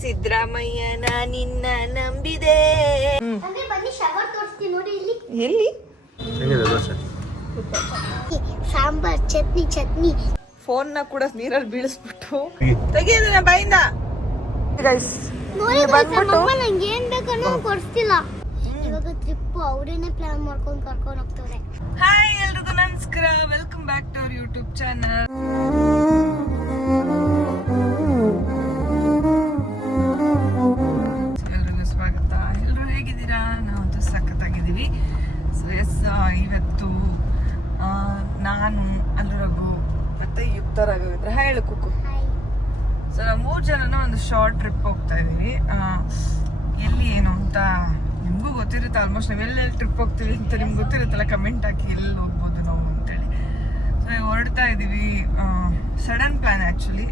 ಸಿದ್ದರಾಮಯ್ಯನ ನಿನ್ನ ನಂಬಿದೆ. ಎಲ್ಲಿ ಸಾಂಬಾರ್ ಚಟ್ನಿ ಫೋನ್ ನ ಕೂಡ ನೀರಲ್ಲಿ ಬೀಳಿಸ್ಬಿಟ್ಟು ತೆಗಿಯೋದನ್ನ ಬಾಯಿಂದ ನಂಗೆ ಏನ್ ಬೇಕನ್ನೋ ಕೊಡ್ಸ್ತಿಲ್ಲ. ಇವಾಗ ಟ್ರಿಪ್ ಅವರೇನೆ ಪ್ಲಾನ್ ಮಾಡ್ಕೊಂಡು ಕರ್ಕೊಂಡು ಹೋಗ್ತಾರೆ. ಹಾಯ್ ಎಲ್ರಿಗೂ ನಮಸ್ಕಾರ, welcome back to our YouTube channel. ಎಲ್ರಿಗೂ ಸ್ವಾಗತ. ಎಲ್ಲರೂ ಹೇಗಿದ್ದೀರಾ? ನಾವಂತೂ ಸಖತ್ತಾಗಿದ್ದೀವಿ. ಸೊ ಎಸ್, ಇವತ್ತು ನಾನು ಅಲ್ಲು ರಘು ಮತ್ತೆ ಯುಕ್ತ ರಾಘವೇಂದ್ರ. ಹೇಳು ಕುಕ್ಕು. ಸೊ ನಾವು 3 ಜನನ ಒಂದು ಶಾರ್ಟ್ ಟ್ರಿಪ್ ಹೋಗ್ತಾ ಇದೀವಿ. ಎಲ್ಲಿ ಏನು ಅಂತ ನಿಮಗೂ ಗೊತ್ತಿರುತ್ತೆ. ಆಲ್ಮೋಸ್ಟ್ ನಾವು ಎಲ್ಲೆಲ್ಲಿ ಟ್ರಿಪ್ ಹೋಗ್ತೀವಿ ಅಂತ ನಿಮ್ಗೆ ಗೊತ್ತಿರುತ್ತಲ್ಲ, ಕಮೆಂಟ್ ಹಾಕಿ ಎಲ್ಲಿ ಹೋಗ್ಬೋದು ನಾವು ಅಂತೇಳಿ. ಸೊ ಹೊರಡ್ತಾ ಇದ್ದೀವಿ. Sudden plan actually.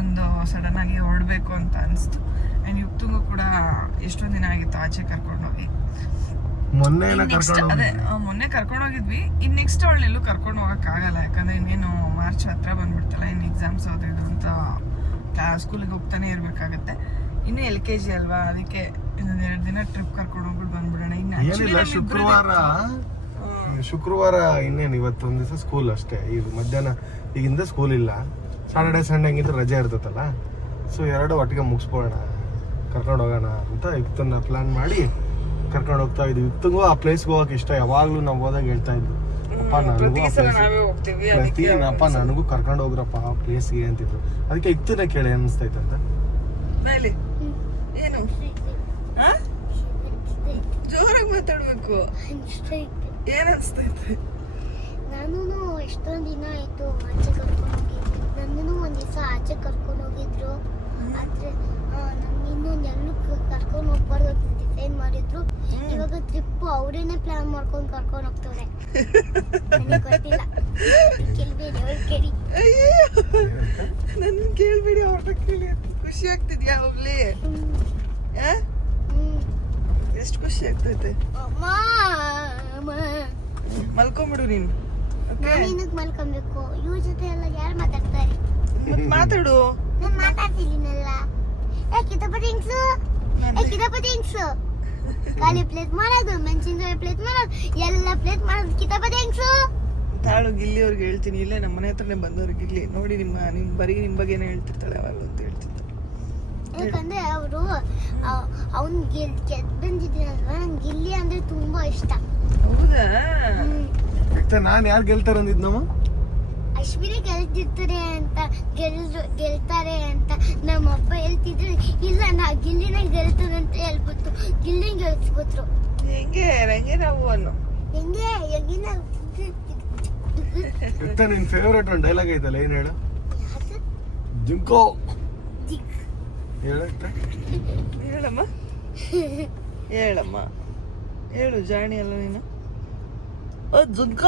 ಒಂದು ಸಡನ್ ಆಗಿ ಹೊರಡಬೇಕು ಅಂತ ಅನಿಸ್ತು. ಆ್ಯಂಡ್ ಯುಕ್ತಂಗೂ ಕೂಡ ಎಷ್ಟೊಂದು ದಿನ ಆಗಿತ್ತು ಆಚೆ ಕರ್ಕೊಂಡೋಗಿ. ಮೊನ್ನೆ ಕರ್ಕೊಂಡು ಹೋಗಿದ್ವಿ. ಇನ್ನು ನೆಕ್ಸ್ಟ್ ಅವಳನ್ನೆಲ್ಲೂ ಕರ್ಕೊಂಡು ಹೋಗೋಕ್ಕಾಗಲ್ಲ, ಯಾಕಂದ್ರೆ ಇನ್ನೇನು ಮಾರ್ಚ್ ಹತ್ರ ಬಂದ್ಬಿಡ್ತಲ್ಲ. ಇನ್ನು ಎಕ್ಸಾಮ್ಸ್ ಓದಿದ್ದು ಅಂತ ಸ್ಕೂಲಿಗೆ ಹೋಗ್ತಾನೆ ಇರಬೇಕಾಗತ್ತೆ. ಇನ್ನು LKG ಅಲ್ವಾ, ಅದಕ್ಕೆ ಇನ್ನೊಂದು 2 ದಿನ ಟ್ರಿಪ್ ಕರ್ಕೊಂಡು ಹೋಗ್ಬಿಟ್ಟು ಬಂದ್ಬಿಡೋಣ. ಇನ್ನು ಶುಕ್ರವಾರ ಇನ್ನೇನು ಇವತ್ತೊಂದು ದಿವಸ ಸ್ಕೂಲ್ ಅಷ್ಟೇ. ಈಗ ಮಧ್ಯಾಹ್ನ ಈಗಿಂದ ಸ್ಕೂಲ್ ಇಲ್ಲ. ಸಾಟರ್ಡೆ ಸಂಡೇ ಹಂಗಿದ್ರೆ ರಜೆ ಇರ್ತೈತಲ್ಲ. ಸೊ 2 ಒಟ್ಟಿಗೆ ಮುಗಿಸ್ಬೋಣ, ಕರ್ಕೊಂಡು ಹೋಗೋಣ ಅಂತ ಯುಕ್ತನ ಪ್ಲಾನ್ ಮಾಡಿ ಕರ್ಕೊಂಡು ಹೋಗ್ತಾ ಇದ್ವಿ. ಯುಕ್ತಂಗೂ ಆ ಪ್ಲೇಸ್ಗೆ ಹೋಗಕ್ಕೆ ಇಷ್ಟ. ಯಾವಾಗ್ಲೂ ನಾವು ಹೋದಾಗ ಹೇಳ್ತಾ ಇದ್ವಿ, ಅಪ್ಪ ನನಗೂ ಕರ್ಕೊಂಡು ಹೋಗ್ರಪ್ಪ ಆ ಪ್ಲೇಸ್ಗೆ ಅಂತಿದ್ರು. ಅದಕ್ಕೆ ಯುಕ್ತನ ಕೇಳಿ ಅನಿಸ್ತೈತೆ ಅಂತ. ಏನು ಜೋರಾಗಿ ಮಾತಾಡ್ಬೇಕು. ಏನ್ ಅನ್ಸ್ತೈತೆ? ನಾನು ಎಷ್ಟೊಂದು ದಿನ ಆಯ್ತು ಆಚೆ ಕರ್ಕೊಂಡು ಹೋಗಿ. ನನ್ನೂ ಒಂದ್ ದಿವಸ ಆಚೆ ಕರ್ಕೊಂಡು ಹೋಗಿದ್ರು. ಆದ್ರೆ ಇನ್ನೂ ಎಲ್ಲೂ ಕರ್ಕೊಂಡು ಹೋಗ್ಬಾರ್ದು ಅಂತ ಡಿಸೈಡ್ ಮಾಡಿದ್ರು. ಇವಾಗ ಟ್ರಿಪ್ ಅವರೇನೆ ಪ್ಲಾನ್ ಮಾಡ್ಕೊಂಡು ಕರ್ಕೊಂಡು ಹೋಗ್ತಾರೆ. ನನಗೆ ಗೊತ್ತಿಲ್ಲ, ಕೇಳ್ಬೇಡಿ, ಅವ್ರು ಕೇಳಿ. ನನ್ನ ಕೇಳ್ಬೇಡಿ, ಅವ್ರನ್ನ ಕೇಳಿ. ಖುಷಿ ಆಗ್ತಿದ್ಯಾ ಹೋಗ್ಲಿ? ಎಷ್ಟು ಖುಷಿ ಆಗ್ತೈತೆ. ಮಲ್ಕೊಂಬಿಡು ನೀನು. ಏನಕ್ಕೆ ಮಲ್ಕೊಬೇಕು? ಇವ್ರ ಜೊತೆ ಎಲ್ಲ ಯಾರು ಮಾತಾಡ್ತಾರೆ? ಮಾತಾಡು. ನಾನು ಮಾತಾಡ್ತಿದ್ದೀನಲ್ಲ. ಕಿತಪ್ಪ ಥ್ಯಾಂಕ್ಸ್. ಖಾಲಿ ಪ್ಲೇಟ್ ಮಾಡೋದು, ಮೆಣಸಿನ್ಕಾಯಿ ಪ್ಲೇಟ್ ಮಾಡೋದು, ಎಲ್ಲ ಪ್ಲೇಟ್ ಮಾಡೋದು, ಕಿತಪ್ಪ ಥ್ಯಾಂಕ್ಸ್. ತಾಳು ಗಿಲ್ಲಿ ಅವ್ರಿಗೆ ಹೇಳ್ತೀನಿ. ಇಲ್ಲೇ ನಮ್ಮ ಮನೆ ಹತ್ರನೇ ಬಂದವ್ರಿಗೆ ಗಿಲ್ಲಿ ನೋಡಿ, ನಿಮ್ ಬಗ್ಗೆ ಏನೋ ಹೇಳ್ತಿರ್ತಾಳೆ ಅವಾಗ ಅಂತ ಹೇಳ್ತಿರ್ತಾಳೆ. ಯಾಕಂದ್ರೆ ಅವರು ಅವ್ನ್ ಗೆದ್ದು ಬಂದಿದ್ದೀನಲ್ವಾ, ನಂಗೆ ಗಿಲ್ಲಿ ಅಂದ್ರೆ ತುಂಬಾ ಇಷ್ಟ. ಹೌದಾ? ನಾನ್ ಯಾರು ಗೆಲ್ತಾರ ಅಂದಿದ್ನಮ್ಮ? ಅಶ್ವಿನಿ ಗೆಲ್ತಾರೆ ಅಂತ ನಮ್ಮ ಅಪ್ಪ ಹೇಳ್ತಿದ್ರು. ಇಲ್ಲ, ನಾ ಗಿಲ್ಲಿನ ಗೆಲ್ತಾರೆ ಅಂತ ಹೇಳ್ಬಿಟ್ಟು ಗಿಲ್ಲಿ ಗೆಲ್ಸ್ಬಿಟ್ರು. ಹೆಂಗೆ ನಾವು ಹೆಂಗೆ ನಿನ್ ಫೇವರೇಟ್ ಒಂದು ಡೈಲಾಗ್ ಐತಲ್ಲ, ಏನ್ ಹೇಳು? ಜಿಂಕೋ ಹೇಳಮ್ಮ ಹೇಳು. ಜಾಣಿ ಅಲ್ಲ ನೀನು. ಜುಂಕ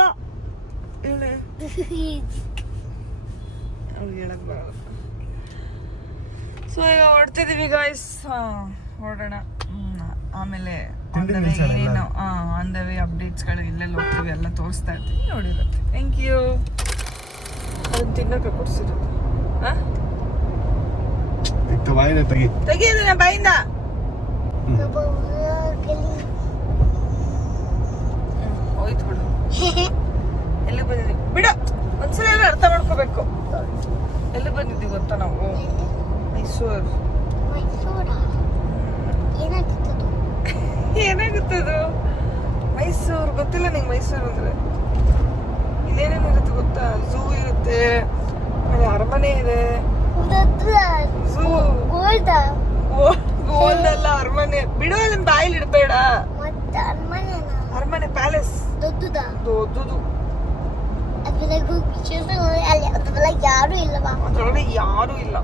ಹೇಳೆ. ಅವ್ರಿಗೆ ಹೇಳಕ್ ಬರಲ್ಲ. ಸೊ ಈಗ ಹೊಡ್ತಿದೀವಿ ಗಾಯ್ಸ್, ಹೊರಡೋಣ. ಆಮೇಲೆ ಏನೇನು ಆನ್ ದ ವೇ ಅಪ್ಡೇಟ್ಸ್ಗಳು ಎಲ್ಲೆಲ್ಲಿ ಹೋಗ್ತೀವಿ ಎಲ್ಲ ತೋರಿಸ್ತಾ ಇರ್ತೀವಿ, ನೋಡಿರುತ್ತೆ. Thank you. ಅದನ್ನ ತಿನ್ನೋಕೆ ಕೊಡ್ಸಿರೋದು. ತೆಗಿಯೋದನ್ನ ಬಾಯಿಂದ. ಹೋಯ್ತು ಬಿಡು. ಎಲ್ಲಿ ಬಂದಿದ್ದೀವಿ ಬಿಡು, ಒಂದ್ಸಲ ಎಲ್ಲ ಅರ್ಥ ಮಾಡ್ಕೋಬೇಕು. ಎಲ್ಲಿ ಬಂದಿದ್ದೀವಿ ಗೊತ್ತಾ ನಾವು? ಮೈಸೂರು. ಏನಾಗುತ್ತದು? ಮೈಸೂರು ಗೊತ್ತಿಲ್ಲ ನಿಂಗೆ? ಮೈಸೂರು ಅಂದ್ರೆ ಇಲ್ಲೇನೇನಿರುತ್ತೆ ಗೊತ್ತಾ? ಝೂ ಇರುತ್ತೆ, ಆಮೇಲೆ ಅರಮನೆ ಇದೆ. ಝೂ ಗೋಲ್ಡ್ ಅಲ್ಲ, ಅರಮನೆ. ಬಿಡು, ಅದನ್ನ ಬಾಯಲ್ಲಿ ಇಡಬೇಡ. ಅರಮನೆ ಪ್ಯಾಲೇಸ್ ದೊಡ್ಡದು. ಯಾರು ಇಲ್ಲವಾ? ಅದ್ರೊಳಗೆ ಯಾರು ಇಲ್ಲ.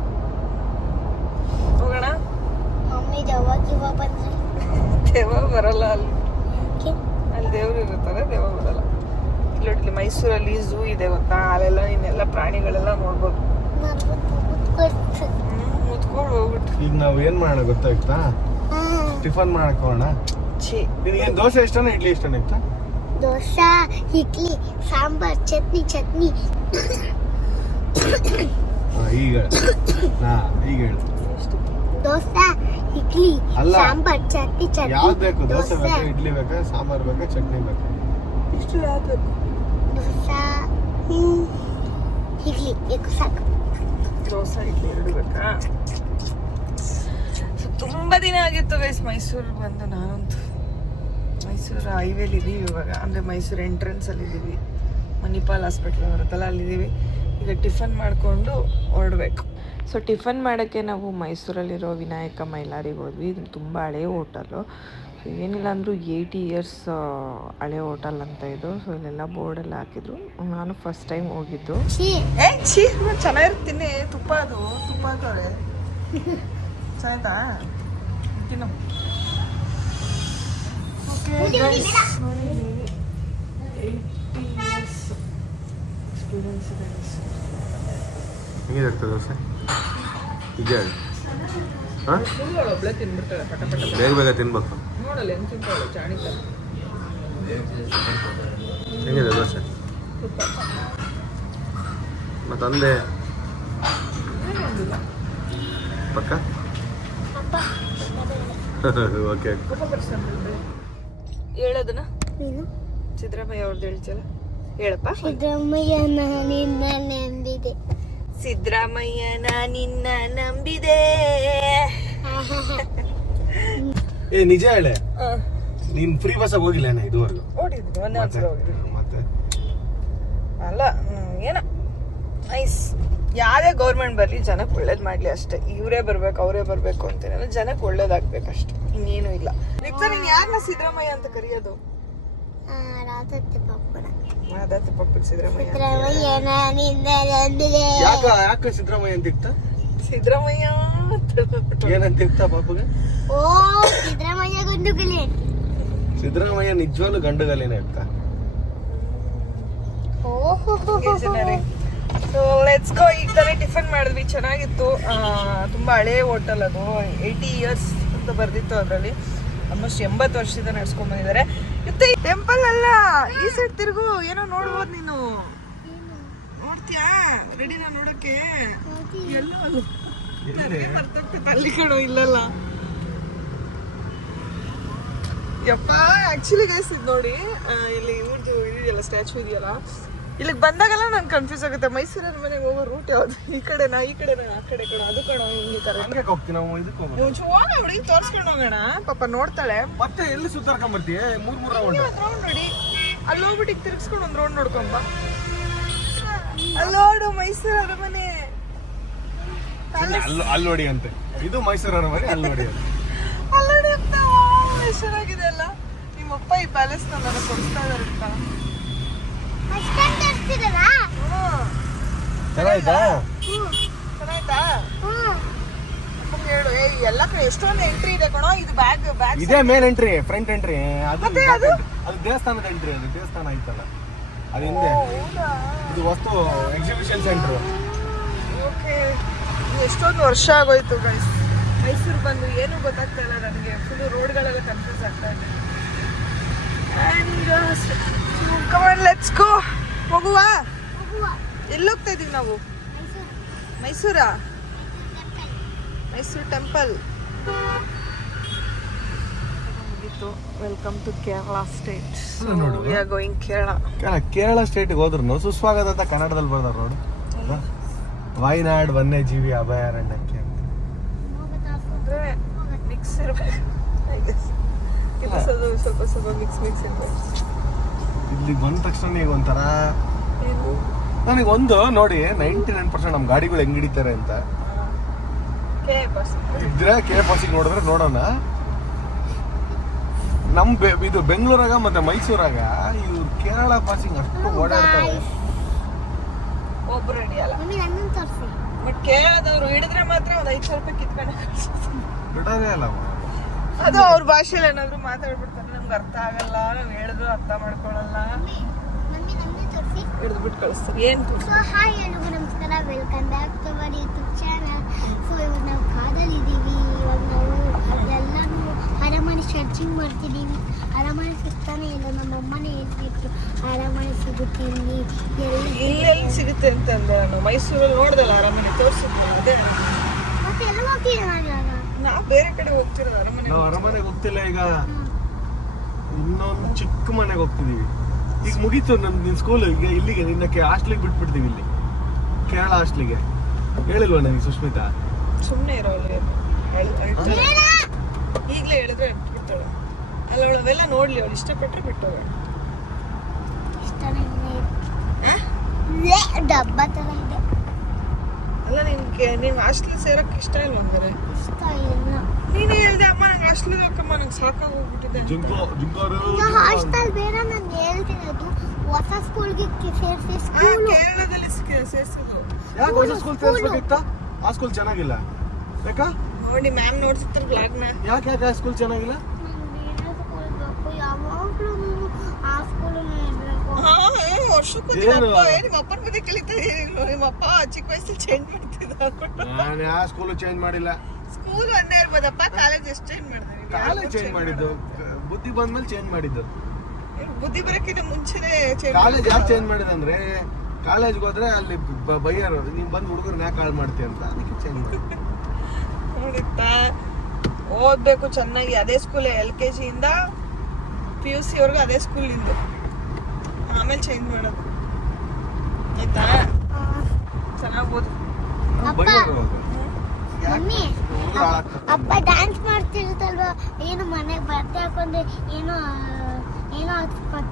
ಹೋಗೋಣ. ಮಮ್ಮಿ ದೆವ್ವ ಬಂದ್ರೆ ದೆವ್ವ ಬರಲ್ಲ. ಅಲ್ಲಿ ದೇವ್ರು ಇರುತ್ತಾರೆ, ದೆವ್ವ ಬರಲ್ಲ. ಇಲ್ಲಿ ಮೈಸೂರಲ್ಲಿ ಝೂ ಇದೆ ಗೊತ್ತಾ? ಅಲ್ಲೆಲ್ಲ ನೀನೆಲ್ಲ ಪ್ರಾಣಿಗಳೆಲ್ಲ ನೋಡ್ಬೋದು. ಮುತ್ಕೊಂಡು ಹೋಗ್ಬಿಟ್ಟು ಈಗ ನಾವ್ ಏನ್ ಮಾಡೋಣ ಗೊತ್ತಾಯ್ತಾ? ಟಿಫನ್ ಮಾಡಕ್ ಹೋಗೋಣ. ನಿನಗೆ ದೋಸೆ ಇಷ್ಟನಾ ಇಡ್ಲಿ ಇಷ್ಟನಾ? ಇತ್ತ ದೋಸೆ, ಇಡ್ಲಿ, ಸಾಂಬಾರ್, ಚಟ್ನಿ. ಈಗ ಈಗ ಹೇಳು. ದೋಸೆ ಇಡ್ಲಿ ಅಲ್ಲ. ಸಾಂಬಾರ್ ಚಟ್ನಿ ಯಾವ್ದು ಬೇಕು? ಚಟ್ನಿ ದೋಸೆ ಬೇಕಾ, ಇಡ್ಲಿ ಬೇಕಾ, ಸಾಂಬಾರ್ ಬೇಕಾ, ಚಟ್ನಿ ಬೇಕಾ? ಇಷ್ಟು ಯಾವ್ದು ದೋಸೆ ಇಡ್ಲಿ ಬೇಕು ಸಾಕು. ದೋಸೆ ಇಡ್ಲಿ ಎರಡು ಬೇಕಾ? ಸೊ ತುಂಬ ದಿನ ಆಗಿತ್ತು ಗೈಸ್ ಮೈಸೂರು ಬಂದು. ನಾನಂತೂ ಮೈಸೂರು ಹೈವೇಲಿ ಇದ್ದೀವಿ ಇವಾಗ, ಅಂದರೆ ಮೈಸೂರು ಎಂಟ್ರೆನ್ಸಲ್ಲಿ ಇದ್ದೀವಿ. ಮಣಿಪಾಲ್ ಹಾಸ್ಪಿಟ್ಲ್ ಬರುತ್ತಲ್ಲ ಅಲ್ಲಿದ್ದೀವಿ. ಈಗ ಟಿಫನ್ ಮಾಡಿಕೊಂಡು ಹೊರಡ್ಬೇಕು. ಸೊ ಟಿಫನ್ ಮಾಡೋಕ್ಕೆ ನಾವು ಮೈಸೂರಲ್ಲಿರೋ ವಿನಾಯಕ ಮೈಲಾರಿಗೆ ಹೋದ್ವಿ. ಇದು ತುಂಬ ಹಳೆಯ ಹೋಟೆಲು. ಸೊ ಏನಿಲ್ಲ ಅಂದರೂ 80 ಇಯರ್ಸ್ ಹಳೆ ಹೋಟೆಲ್ ಅಂತ ಇದು. ಸೊ ಇಲ್ಲೆಲ್ಲ ಬೋರ್ಡೆಲ್ಲ ಹಾಕಿದ್ರು. ನಾನು ಫಸ್ಟ್ ಟೈಮ್ ಹೋಗಿದ್ದು. ಚೆನ್ನಾಗಿರ್ತೀನಿ. ತುಪ್ಪ ಅದು ತುಪ್ಪ ಹಾಕೋರೆ ಚೆನ್ನಾಯ್ತಾ ತಿನ್ನು. ಓಕೆ ಗೈಸ್, ನೋಡಿ 80 ಇಯರ್ಸ್ ಎಕ್ಸ್ಪೀರಿಯನ್ಸ್ ಇದೆ. ಹೆಂಗಿರುತ್ತೆ ದೋಸೆ? ಇದೆ ಹಾಂ, ಒಬ್ಳೆ ತಿನ್ಬಿಡ್ತಾಳೆ ಪಟ ಪಟ. ಬೇಗ ಬೇಗ ತಿನ್ಬೇಕು. ನೋಡಲ್ಲ ಹೆಂಗೆ ತಿಂತಾಳೆ ಚಾಣಿತ. ಹೆಂಗಿದೆ ದೋಸೆ? ಮತ್ತಂದೆ ಪಕ್ಕ ಓಕೆ. ಹೇಳೋದನ್ನ ಸಿದ್ದರಾಮಯ್ಯ ಅವ್ರದ್ದು ಹೇಳ್ತಿಯಲ್ಲ, ಹೇಳಪ್ಪ. ಸಿದ್ದರಾಮಯ್ಯನ ನಿನ್ನ ನಂಬಿದೆ, ಸಿದ್ದರಾಮಯ್ಯನ ನಿನ್ನ ನಂಬಿದೆ. ಏ ನಿಜ ಹೇಳೆ, ನೀನ್ ಫ್ರೀ ಬಸ್ ಹೋಗಿಲ್ಲ ಇದುವರೆಗೂ? ಓಡಿದ್ವಿ, ಒಂದೇ ಒಂದ್ಸಲ ಹೋಗಿದ್ವಿ. ಮತ್ತೆ ಅಲ್ಲ ಏನ ನೈಸ್. ಯಾರೇ ಗೌರ್ಮೆಂಟ್ ಬರಲಿ ಜನಕ್ಕೆ ಒಳ್ಳೇದು ಮಾಡಲಿ ಅಷ್ಟೇ. ಇವರೇ ಬರ್ಬೇಕು ಅವರೇ ಬರಬೇಕು ಅಂತೇನಲ್ಲ, ಜನಕ್ಕೆ ಒಳ್ಳೇದಾಗ್ಬೇಕಷ್ಟೆ, ಇನ್ನೇನು ಇಲ್ಲ. ನೀನು ಯಾರನ್ನ ಸಿದ್ದರಾಮಯ್ಯ ಅಂತ ಕರೆಯೋದು? ರಾಧತ್ತೆ ಪಪ್ಪನ. ರಾಧತ್ತೆ ಪಪ್ಪಿಗೆ ಸಿದ್ದರಾಮಯ್ಯ. ಸಿದ್ದರಾಮಯ್ಯನ ನಿನ್ನ ನಂಬಿದೆ. ಯಾಕೆ ಸಿದ್ದರಾಮಯ್ಯ ಅಂತ ಇಕ್ತ? ಸಿದ್ದರಾಮಯ್ಯ ಏನಂತ ಇಕ್ತ ಪಾಪಗೆ? ಓ ಸಿದ್ದರಾಮಯ್ಯ ಗಂಡುಗಲಿ. ಸಿದ್ದರಾಮಯ್ಯ ನಿಜವಾಗ್ಲೂ ಗಂಡುಗಲಿನೇ ಇಕ್ತ. So let's go. ಈಗ ತಾನೇ ಟಿಫನ್ ಮಾಡಿದ್ವಿ, ಚೆನ್ನಾಗಿತ್ತು. ತುಂಬ ಹಳೇ ಹೋಟೆಲ್ ಅದು, 80 ಇಯರ್ಸ್ ಅಂತ ಬರ್ದಿತ್ತು ಅದರಲ್ಲಿ. ಆಲ್ಮೋಸ್ಟ್ 80 ವರ್ಷದಿಂದ ನಡ್ಸ್ಕೊಂಡ್ ಬಂದಿದ್ದಾರೆ. ಮತ್ತೆ ಟೆಂಪಲ್ ಅಲ್ಲ, ಈ ಸೈಡ್ ತಿರುಗು, ಏನೋ ನೋಡ್ಬೋದು ನೀನು. ನೋಡ್ತೀಯಾ? ರೆಡಿನಾ ನೋಡಕ್ಕೆ? ಎಲ್ಲೋ ಅಲ್ಲಿ ಕಣೋ, ಇಲ್ಲಲ್ಲ. ಯಪ್ಪ ಆಕ್ಚುಲಿ ಗೈಸ್ ಇದು ನೋಡಿ, ಇಲ್ಲಿ ಇವ್ರದ್ದು ಇದೆಯಲ್ಲ, ಸ್ಟ್ಯಾಚು ಇದೆಯಲ್ಲ, ಇಲ್ಲಿಗೆ ಬಂದಾಗೆಲ್ಲ ನನ್ಗೆ ಕನ್ಫ್ಯೂಸ್ ಆಗುತ್ತೆ. ಮೈಸೂರಿನ ಮನೆಗೆ ಹೋಗೋ ರೂಟ್ ಯಾವ್ದು? ಈ ಕಡೆನಾ ಆ ಕಡೆ ಕಣ, ಅದು ಕಣ, ಈ ತರ ಹೋಗ್ತೀವಿ ನಾವು. ಇದಕ್ಕೆ ಹೋಗ ಹುಡುಗಿ ತೋರ್ಸ್ಕೊಂಡು ಹೋಗೋಣ, ಪಾಪ ನೋಡ್ತಾಳೆ. ಮತ್ತೆ ಎಲ್ಲಿ ಸುತ್ತಾರ್ಕೊಂಡ್ ಬರ್ತೀಯ? ಮೂರ್ ರೌಂಡ್ ನೋಡಿ, ಅಲ್ಲಿ ಹೋಗ್ಬಿಟ್ಟು ತಿರ್ಗಿಸ್ಕೊಂಡು ಒಂದು ರೌಂಡ್ ನೋಡ್ಕೊಂಬ. ಅಲ್ಲೋಡು ಮೈಸೂರು ಅರಮನೆ, ಅಲ್ಲೋಡಿ ಅಂತೆ. ಇದು ಮೈಸೂರು ಅರಮನೆ, ಅಲ್ಲೋಡಿ ಅಂತ. ಅಲ್ಲೋಡಿ ಅಂತ ಚೆನ್ನಾಗಿದೆ ಅಲ್ಲ. ನಿಮ್ಮಪ್ಪ ಈ ಪ್ಯಾಲೇಸ್ ನನಗೆ ಕೊಡಿಸ್ತಾ ಇದಾರೆ ಅಂತ. ಚೆನ್ನಾಯ್ತಾ? ಚೆನ್ನಾಯ್ತಾ? ಹೇಳು. ಎಲ್ಲ ಕಡೆ ಎಷ್ಟೊಂದು ಎಂಟ್ರಿ ಇದೆ ಕಣೋ. ಇದು ಬ್ಯಾಗ್ ಇದೇ ಮೇನ್ ಎಂಟ್ರಿ, ಫ್ರಂಟ್ ಎಂಟ್ರಿ. ಅದು ದೇವಸ್ಥಾನದ ಎಂಟ್ರಿ. ಅದು ದೇವಸ್ಥಾನ ಐತಲ್ಲ ಅದು ಹಿಂದೆ. ಇದು ವಸ್ತು ಎಕ್ಸಿಬಿಷನ್ ಸೆಂಟರ್. ಓಕೆ, ಎಷ್ಟೊಂದು ವರ್ಷ ಆಗೋಯ್ತು ಗೈಸ್ ಮೈಸೂರು ಬಂದು, ಏನು ಗೊತ್ತಾಗ್ತಾ ಇಲ್ಲ ನನಗೆ. ಫುಲ್ ರೋಡ್ಗಳೆಲ್ಲ ಕನ್ಫ್ಯೂಸ್ ಆಗ್ತಾ ಇದೆ. Let's go. ಹೋಗುವ? ಎಲ್ಲಿ ಹೋಗ್ತಾ ಇದೀವಿ ನಾವು? ಮೈಸೂರಾ? Mysuru temple. Welcome to Kerala state. We are going Kerala. Kerala ಸ್ಟೇಟ್ಗೆ ಹೋದ್ರು ಸುಸ್ವಾಗತ ಅಂತ ಕನ್ನಡದಲ್ಲಿ ಬರ್ದಾರ ನೋಡು. ವಯನಾಡ್ ವನ್ಯಜೀವಿ ಅಭಯಾರಣ್ಯಕ್ಕೆ ಅಂದ್ರೆ ಮಿಕ್ಸ್ ಇರ್ಬೇಕು, ಸ್ವಲ್ಪ ಮಿಕ್ಸ್ ಇರ್ಬೇಕು. ಇಲ್ಲಿ ಬಂದ ತಕ್ಷಣ ಈಗ ಒಂಥರ ನನಗೆ ಒಂದು ನೋಡಿ 99% ನಮ್ಮ ಗಾಡಿಗಳು ಹೆಂಗ್ ಹಿಡಿತಾರೆ ಅಂತ ಇದ್ರೆ KFC ನೋಡಿದ್ರೆ ನೋಡೋಣ. ಇದು ಬೆಂಗಳೂರಾಗ ಮತ್ತೆ ಮೈಸೂರಾಗ ಇವ್ರು ಕೇರಳ ಪಾಸಿಂಗ್ ಅಷ್ಟು ಓಡಾಡ್ತಾರೆ. ಒಬ್ರು ಹಿಡಿಯಲ್ಲ. ಬಟ್ ಕೇರಳದವ್ರು ಹಿಡಿದ್ರೆ ಮಾತ್ರ ಒಂದು 5,000 ರೂಪಾಯಿ ಕಿತ್ಕೊಂಡು ಬಿಡೋದೇ ಅಲ್ಲ. ಅದು ಅವ್ರ ಭಾಷೆಯಲ್ಲಿ ಏನಾದ್ರು ಮಾತಾಡ್ಬಿಡ್ತಾರೆ, ನಮ್ಗೆ ಅರ್ಥ ಆಗಲ್ಲ, ನಾವು ಹೇಳಿದ್ರು ಅರ್ಥ ಮಾಡ್ಕೊಳಲ್ಲ, ಹಿಡಿದ್ಬಿಟ್ಟು ಕಳಿಸ್ತಾರೆ. ಏನು? ಸೊ ಹಾಯ್ ಎಲ್ಲರಿಗೂ ನಮಸ್ಕಾರ, welcome back to our YouTube channel. So ಇವಾಗ ನಾವು ಕಾಡಲ್ಲಿದ್ದೀವಿ. ಇವಾಗ ನಾವು ಎಲ್ಲನೂ ಅರಮನೆ ಸರ್ಚಿಂಗ್ ಮಾಡ್ತಿದ್ದೀವಿ. ಅರಮನೆ ಸಿಗ್ತಾನೆ ಇಲ್ಲ. ನಮ್ಮ ಅಮ್ಮನೇ ಹೇಳ್ತಿದ್ರು ಅರಮನೆ ಸಿಗುತ್ತೆ ಇಲ್ಲಿ ಎಲ್ಲೆಲ್ಲಿ ಸಿಗುತ್ತೆ ಅಂತಂದ್ರೆ, ನಾನು ಮೈಸೂರಲ್ಲಿ ನೋಡ್ದಲ್ಲ ಅರಮನೆ ತೋರಿಸುತ್ತೆ. ಅದೇ ಹೋಗ್ತಿರೋದು ಅರಮನೆ. ನಾವು ಅರಮನೆಗೆ ಹೋಗ್ತಿಲ್ಲ ಈಗ, ಇನ್ನೊಂದು ಚಿಕ್ಕ ಮನೆಗೆ ಹೋಗ್ತಿದೀವಿ. ಈಗ ಮುಗೀತು ನಿನ್ ಸ್ಕೂಲ್, ಈಗ ಇಲ್ಲಿಗೆ ನಿನ್ನಕ್ಕೆ ಹಾಸ್ಟ್ಲಿಗೆ ಬಿಟ್ಬಿಡ್ತೀವಿ, ಇಲ್ಲಿ ಕೇರಳ ಹಾಸ್ಟ್ಲಿಗೆ. ಹೇಳಿಲ್ವ ನನಗೆ ಸುಷ್ಮಿತಾ? ಸುಮ್ಮನೆ ಇರೋಲ್ಲ, ಈಗಲೇ ಹೇಳಿದ್ರೆ ಬಿಡ್ತಾಳೆ. ಅಲ್ಲ ಅವಳು ಅವೆಲ್ಲ ನೋಡ್ಲಿ, ಅವಳು ಇಷ್ಟಪಟ್ಟರೆ ಬಿಟ್ಟೋಗ. ಡಬ್ಬ ತರ ಇದೆ. ಅಲ್ಲ ನೀನ್ ಹಾಸ್ಟೆಲ್ ಸೇರಕ್ ಇಷ್ಟ ಇಲ್ಲ ಹಂಗಾರೆ? ಇಷ್ಟ ಇಲ್ಲ. ನೀನೇ ಹೇಳ್ದೆ ಅಮ್ಮ ನಂಗೆ ಹಾಸ್ಟೆಲ್ ಹೋಗಮ್ಮ, ನಂಗೆ ಸಾಕಾಗಿ ಹೋಗ್ಬಿಟ್ಟಿದೆ. ಹಾಸ್ಟೆಲ್ ಬೇರೆ, ನಾನು ಹೇಳ್ತಿರೋದು ಹೊಸ ಸ್ಕೂಲ್ಗೆ ಸೇರಿಸಿ. ಕೇರಳದಲ್ಲಿ ಸೇರಿಸಿದ್ರು. ಯಾಕೆ ಹೊಸ ಸ್ಕೂಲ್ ಸೇರಿಸ್ಬೇಕಿತ್ತ? ಆ ಸ್ಕೂಲ್ ಚೆನ್ನಾಗಿಲ್ಲ ಬೇಕಾ? ನೋಡಿ ಮ್ಯಾಮ್ ನೋಡ್ತಿರ್ತಾರೆ ಬ್ಲಾಗ್ನ. ಯಾಕೆ ಆ ಸ್ಕೂಲ್ ಚೆನ್ನಾಗಿಲ್ಲ? ಯಾವಾಗ್ಲೂ ಆ ಸ್ಕೂಲ್ ವರ್ಷಕ್ಕೂ ನಿಮ್ಮ ಅಪ್ಪನ ಬಗ್ಗೆ ಕಲಿತಾ ನಿಮ್ಮ ಅಪ್ಪ ಚಿಕ್ಕ ವಯಸ್ಸಲ್ಲಿ ಚೇಂಜ್ ಮಾಡ್ತಿದ್ದ. ನಾನು ಯಾವ ಸ್ಕೂಲ್ ಚೇಂಜ್ ಮಾಡಿಲ್ಲ. ಸ್ಕೂಲ್ ಒಂದೇ ಇರ್ಬೋದಪ್ಪ, ಕಾಲೇಜ್ ಎಷ್ಟು ಚೇಂಜ್ ಮಾಡಿದ್ವಿ? ಕಾಲೇಜ್ ಚೇಂಜ್ ಮಾಡಿದ್ದು, ಬುದ್ಧಿ ಬಂದ್ಮೇಲೆ ಚೇಂಜ್ ಮಾಡಿದ್ದು. ಬುದ್ಧಿ ಬರಕ್ಕಿಂತ ಮುಂಚೆನೆ ಕಾಲೇಜ್ ಯಾಕೆ ಚೇಂಜ್ ಮಾಡಿದಂದ್ರೆ, ಕಾಲೇಜ್ಗೆ ಹೋದ್ರೆ ಅಲ್ಲಿ ಬೈಯರು ನೀನ್ ಬಂದು ಹುಡುಗರನ್ನ ಯಾಕೆ ಹಾಳು ಮಾಡ್ತೀಯ ಅಂತ, ಅದಕ್ಕೆ ಚೇಂಜ್ ಮಾಡಿ. ನೋಡುತ್ತಾ, ಓದ್ಬೇಕು ಚೆನ್ನಾಗಿ ಅದೇ ಸ್ಕೂಲ್, LKG ಇಂದ PUC ವರ್ಗು ಅದೇ ಸ್ಕೂಲ್ ಇಂದು, ಆಮೇಲೆ ಚೇಂಜ್ ಮಾಡೋದು ಆಯ್ತಾ? ಚೆನ್ನಾಗಿ ಓದು. ಮಮ್ಮಿ ಅಪ್ಪ ಡ್ಯಾನ್ಸ್ ಮಾಡ್ತಿರುತ್ತಲ್ವಾ, ಏನು ಮನೆಗೆ ಬಟ್ಟೆ ಹಾಕೊಂಡು ಏನೋ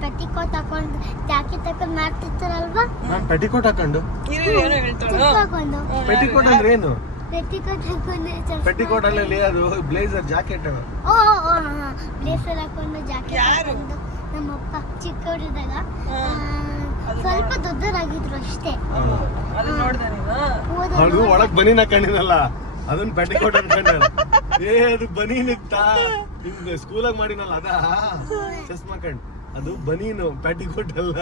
ಪೆಟಿಕೋಟ್ ಹಾಕೊಂಡು ಜಾಕೆಟ್ ಹಾಕೊಂಡು ಮಾಡ್ತಿರ್ತಾರಲ್ವಾ. ನಾನು ಪೆಟಿಕೋಟ್ ಹಾಕೊಂಡು ಏನೋ ಹೇಳ್ತಾಳೆ. ಹಾಕೊಂಡು ಪೆಟಿಕೋಟ್ ಅಂದ್ರೆ ಏನು? ಪೆಟಿಕೋಟ್ ಹಾಕೊಂಡು ಪೆಟಿಕೋಟ್ ಅಲ್ಲಿ ಅದು ಬ್ಲೇಸರ್ ಜಾಕೆಟ್. ಬ್ಲೇಸರ್ ಹಾಕೊಂಡು ಜಾಕೆಟ್ ಹಾಕೊಂಡು ನಮ್ಮಪ್ಪ ಚಿಕ್ಕವರಿದ್ದಾಗ ಸ್ವಲ್ಪ ದೊಡ್ಡರಾಗಿದ್ರು ಅಷ್ಟೇ. ಅದು ನೋಡ್ದೆ ನೀನು? ಅದು ಒಳಗ್ ಬನೀನ್ ಹಾಕೊಂಡಿನಲ್ಲ, ಅದನ್ನ ಪೆಟಿಕೋಟ್ ಅನ್ಕೊಂಡ. ಅದು ಬನೀನ್ ಇತ್ತಾ ನಿಮ್ಗೆ ಸ್ಕೂಲಾಗ ಮಾಡಿನಲ್ಲ, ಅದ ಚಸ್ಮಾ ಕಂಡ್, ಅದು ಬನೀನು, ಪೆಟಿಕೋಟ್ ಅಲ್ಲ.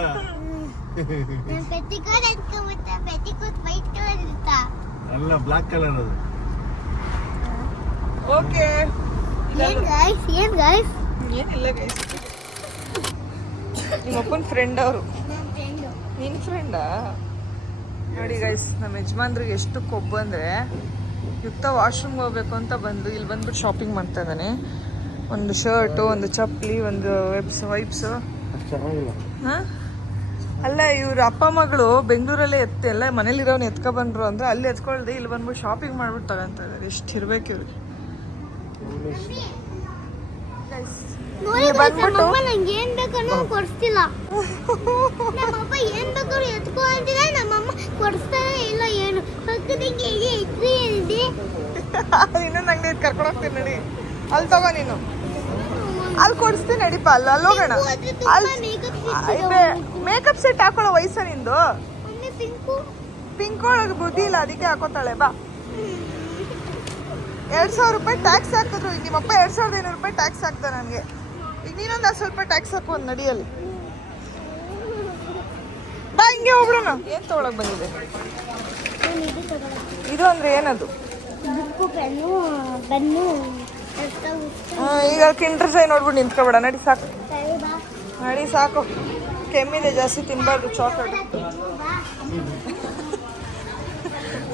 ಪೆಟಿಕೋಟ್ ಅನ್ಕೊಂಡ್ಬಿಟ್ಟ, ಪೆಟಿಕೋಟ್ ವೈಟ್ ಕಲರ್ ಇರುತ್ತಾ? ಅಲ್ಲ, ಬ್ಲಾಕ್ ಕಲರ್ ಅದು. ಓಕೆ, ಏನ್ ಗೈಸ್ ಏನಿಲ್ಲ ಗೈಸ್, ನಿಮ್ಮ ಅಪ್ಪನ ಫ್ರೆಂಡ್ ಅವರು. ನನ್ನ ಫ್ರೆಂಡು. ನಿನ್ನ ಫ್ರೆಂಡಾ? ನೋಡಿ ಗೈಸ್, ನಮ್ಮ ಯಜಮಾನ್ರಿಗೆ ಎಷ್ಟು ಕೊಬ್ಬು ಅಂದರೆ, ಯುಕ್ತ ವಾಶ್ರೂಮ್ಗೆ ಹೋಗ್ಬೇಕು ಅಂತ ಬಂದು ಇಲ್ಲಿ ಬಂದ್ಬಿಟ್ಟು ಶಾಪಿಂಗ್ ಮಾಡ್ತಾ ಇದ್ದಾನೆ. ಒಂದು ಶರ್ಟು, ಒಂದು ಚಪ್ಪಲಿ, ಒಂದು ವೈಪ್ಸು. ಹಾಂ, ಅಲ್ಲ ಇವ್ರ ಅಪ್ಪ ಮಗಳು ಬೆಂಗಳೂರಲ್ಲೇ ಎಲ್ಲ ಮನೇಲಿರೋನು ಎತ್ಕೊಬಂದ್ರು ಅಂದರೆ ಅಲ್ಲಿ ಎತ್ಕೊಳ್ದೆ ಇಲ್ಲಿ ಬಂದ್ಬಿಟ್ಟು ಶಾಪಿಂಗ್ ಮಾಡ್ಬಿಟ್ಟು ತಗೊಂತ ಇದ್ದಾರೆ. ಎಷ್ಟು ಇರ್ಬೇಕು ಇವ್ರಿಗೆ. ಬಂದ್ಬಿಟ್ಟು ನಂಗೆ ಏನ್ ಬೇಕನ್ನೋ ಕೊಡ್ಸ್ತಿಲ್ಲ. ನಮ್ಮಪ್ಪ ಏನ್ ಬೇಕಾದ್ರೂ ಎತ್ಕೊ ಅಂತಿದ್ರೆ ನಮ್ಮಮ್ಮ ಕೊಡಿಸ್ತಾನೆ ಇಲ್ಲ. ಏನು ಪಕ್ಕದಂಗೆ ಏನಿದೆ ಇನ್ನೊಂದು ಅಂಗಡಿ ಕರ್ಕೊಂಡು ಹೋಗ್ತೀನಿ ನಡಿ, ಅಲ್ಲಿ ತಗೋ ನೀನು, ಅಲ್ಲಿ ಕೊಡಿಸ್ತೀನಿ ನಡಿಪ, ಅಲ್ಲಿ ಹೋಗೋಣ. ಮೇಕಪ್ ಸೆಟ್ ಹಾಕೊಳ್ಳೋ ವಯಸ್ಸ ನಿಂದು? ಪಿಂಕ್ ಒಳಗೆ ಬುದ್ಧಿ ಇಲ್ಲ, ಅದಕ್ಕೆ ಹಾಕೋತಾಳೆ. ಬಾ, 2000 ರೂಪಾಯಿ ಟ್ಯಾಕ್ಸ್ ಹಾಕಿದ್ರು. ಈಗ ನಿಮ್ಮಪ್ಪ 2500 ರೂಪಾಯಿ ಟ್ಯಾಕ್ಸ್ ಹಾಕ್ತಾರೆ ನನಗೆ. ಈಗ ನೀನೊಂದು ಸ್ವಲ್ಪ ಟ್ಯಾಕ್ಸ್ ಹಾಕು ಒಂದು ನಡಿಯಲ್ಲಿ. ಬಾ, ಹಿಂಗೆ ಹೋಗ್ಬಿಡೋಣ. ಏನು ತೊಗೊಳಕ್ ಬಂದಿದೆ ಇದು? ಅಂದ್ರೆ ಏನದು? ಬುಕ್ಕು, ಪೆನ್ನು, ಈಗ ಕಿಂಡರ್ ಜೈ ನೋಡ್ಬಿಟ್ಟು ನಿಂತ್ಕೊಬೇಡ, ನಡಿ ಸಾಕು, ನಡಿ ಸಾಕು. ಕೆಮ್ಮಿದೆ, ಜಾಸ್ತಿ ತಿನ್ಬಾರ್ದು ಚಾಕ್ಲೇಟ್.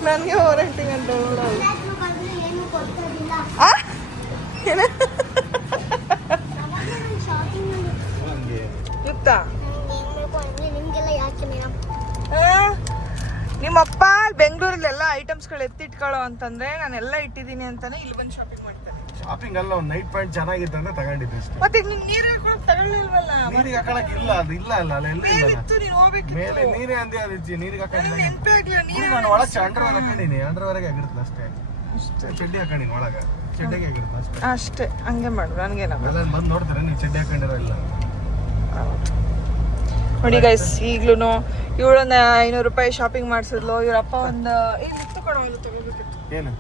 ನನಗೆ ಓವರ್ಯಾಕ್ಟಿಂಗ್ ಅಂತ ಯುಕ್ತ. ನಿಮ್ಮಪ್ಪ ಬೆಂಗಳೂರಲ್ಲೆಲ್ಲ ಐಟಮ್ಸ್ಗಳು ಎತ್ತಿಟ್ಕೊಳ್ಳೋ ಅಂತಂದ್ರೆ ನಾನೆಲ್ಲ ಇಟ್ಟಿದ್ದೀನಿ ಅಂತಾನೆ ಇಲ್ಲಿ ಬಂದು ಶಾಪಿಂಗ್ ಮಾಡ್ತೇನೆ. ಶಾಪಿಂಗ್ ಅಲ್ಲ, ಒಂದು ನೈಟ್ ಪ್ಯಾಂಟ್ ಚೆನ್ನಾಗಿತ್ತು ಅಂತ ತಗೊಂಡಿದ್ದೆ ಅಷ್ಟೇ. ಮತ್ತೆ ನೀನ್ ನೀರು ಹಾಕೊಳಕ್ ತಗೊಳ್ಳಿಲ್ವಲ್ಲ? ನೀರಿಗೆ ಹಾಕೊಳಕ್ ಇಲ್ಲ, ಅದು ಇಲ್ಲ ಅಲ್ಲ, ಅಲ್ಲ ಎಲ್ಲ ಇಲ್ಲ. ನೀನು ಹೋಗ್ಬೇಕಿತ್ತು. ಮೇಲೆ ನೀರೇ ಅಂದೇ ಅದಿಚ್ಚಿ, ನೀರಿಗೆ ಹಾಕೊಂಡಿಲ್ಲ. ನೆನಪೇ ಆಗ್ಲಿಲ್ಲ. ನೀರು ನಾನು ಒಳಗೆ ಅಂಡರ್ವೇರ್ ಹಾಕೊಂಡಿನಿ, ಅಂಡರ್ವೇರ್ಗೆ ಆಗಿರುತ್ತೆ ಅಷ್ಟೇ. ಚಡ್ಡಿ ಹಾಕೊಂಡಿನಿ ಒಳಗೆ, ಚಡ್ಡಿಗೆ ಆಗಿರುತ್ತೆ ಅಷ್ಟೇ. ಅಷ್ಟೇ, ಹಂಗೆ ಮಾಡು, ನನಗೇನ ಬಂದು ನೋಡ್ತಾರೆ ನೀವು ಚಡ್ಡಿ ಹಾಕೊಂಡಿರೋ ಇಲ್ಲ. ನೋಡಿ ಗೈಸ್, ಈಗ್ಲೂ ಇವಳೊಂದು 500 ರೂಪಾಯಿ ಶಾಪಿಂಗ್ ಮಾಡಿಸಿದ್ಲು. ಇವ್ರಪ್ಪ ಒಂದು ಇಲ್ಲಿ ತಗೊಳ್ಳೋ, ಇಲ್ಲಿ ತಗೋಬೇಕಿತ್ತು. ಏನು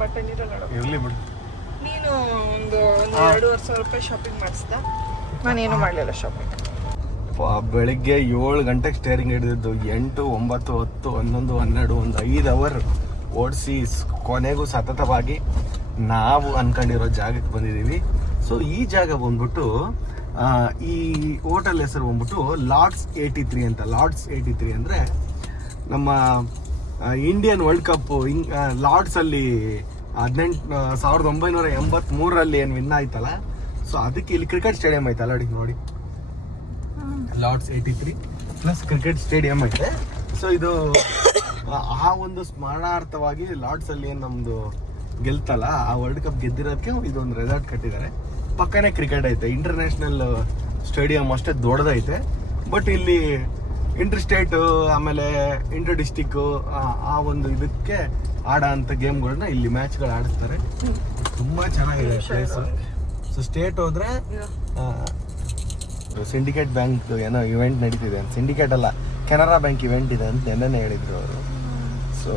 ಬಟ್ಟೆ ನೀರಲ್ಲಿ ಇರ್ಲಿ ಬಿಡು. ನೀನು ಒಂದು 2,500 ರೂಪಾಯಿ ಶಾಪಿಂಗ್ ಮಾಡಿಸ್ದ, ನಾನೇನು ಮಾಡಲಿಲ್ಲ ಶಾಪಿಂಗ್. ಬೆಳಿಗ್ಗೆ 7 ಗಂಟೆಗೆ ಸ್ಟೇರಿಂಗ್ ಹಿಡಿದಿದ್ದು, 8, 9, 10, 11, 12, ಒಂದು 5 ಅವರ್ ಓಡಿಸಿ ಕೊನೆಗೂ ಸತತವಾಗಿ ನಾವು ಅನ್ಕೊಂಡಿರೋ ಜಾಗಕ್ಕೆ ಬಂದಿದ್ದೀವಿ. ಸೊ ಈ ಜಾಗ ಬಂದ್ಬಿಟ್ಟು, ಈ ಹೋಟೆಲ್ ಹೆಸರು ಬಂದ್ಬಿಟ್ಟು ಲಾರ್ಡ್ಸ್ 83 ಅಂತ. ಲಾರ್ಡ್ಸ್ 83 ಅಂದರೆ ನಮ್ಮ ಇಂಡಿಯನ್ ವರ್ಲ್ಡ್ ಕಪ್ ಲಾರ್ಡ್ಸಲ್ಲಿ 1983 ಏನು ವಿನ್ ಆಯ್ತಲ್ಲ, ಸೊ ಅದಕ್ಕೆ ಇಲ್ಲಿ ಕ್ರಿಕೆಟ್ ಸ್ಟೇಡಿಯಂ ಐತಲ್ಲ ನೋಡಿ ಲಾರ್ಡ್ಸ್ 83 ಪ್ಲಸ್ ಕ್ರಿಕೆಟ್ ಸ್ಟೇಡಿಯಂ ಐತೆ. ಸೊ ಇದು ಆ ಒಂದು ಸ್ಮರಣಾರ್ಥವಾಗಿ ಲಾರ್ಡ್ಸ್ ಅಲ್ಲಿ ಏನ್ ನಮ್ದು ಗೆಲ್ತಲ್ಲ, ಆ ವರ್ಲ್ಡ್ ಕಪ್ ಗೆದ್ದಿರೋದಕ್ಕೆ ಇದೊಂದು ರೆಸಾರ್ಟ್ ಕಟ್ಟಿದ್ದಾರೆ. ಪಕ್ಕನೇ ಕ್ರಿಕೆಟ್ ಐತೆ, ಇಂಟರ್ನ್ಯಾಷನಲ್ ಸ್ಟೇಡಿಯಂ ಅಷ್ಟೇ ದೊಡ್ಡದೈತೆ. ಬಟ್ ಇಲ್ಲಿ ಇಂಟರ್ ಸ್ಟೇಟ್ ಆಮೇಲೆ ಇಂಟರ್ ಡಿಸ್ಟಿಕ್ ಆ ಒಂದು ಇದಕ್ಕೆ ಆಡೋ ಅಂತ ಗೇಮ್ಗಳನ್ನ ಇಲ್ಲಿ ಮ್ಯಾಚ್ಗಳು ಆಡಿಸ್ತಾರೆ. ತುಂಬಾ ಚೆನ್ನಾಗಿದೆ ಪ್ಲೇಸ್. ಸೊ ಸ್ಟೇಟ್ ಹೋದ್ರೆ ಸಿಂಡಿಕೇಟ್ ಬ್ಯಾಂಕ್ ಏನೋ ಇವೆಂಟ್ ನಡೀತಿದೆ, ಸಿಂಡಿಕೇಟ್ ಅಲ್ಲ ಕೆನರಾ ಬ್ಯಾಂಕ್ ಇವೆಂಟ್ ಇದೆ ಅಂತ ನೆನ್ನೆ ಹೇಳಿದ್ರು ಅವರು. ಸೊ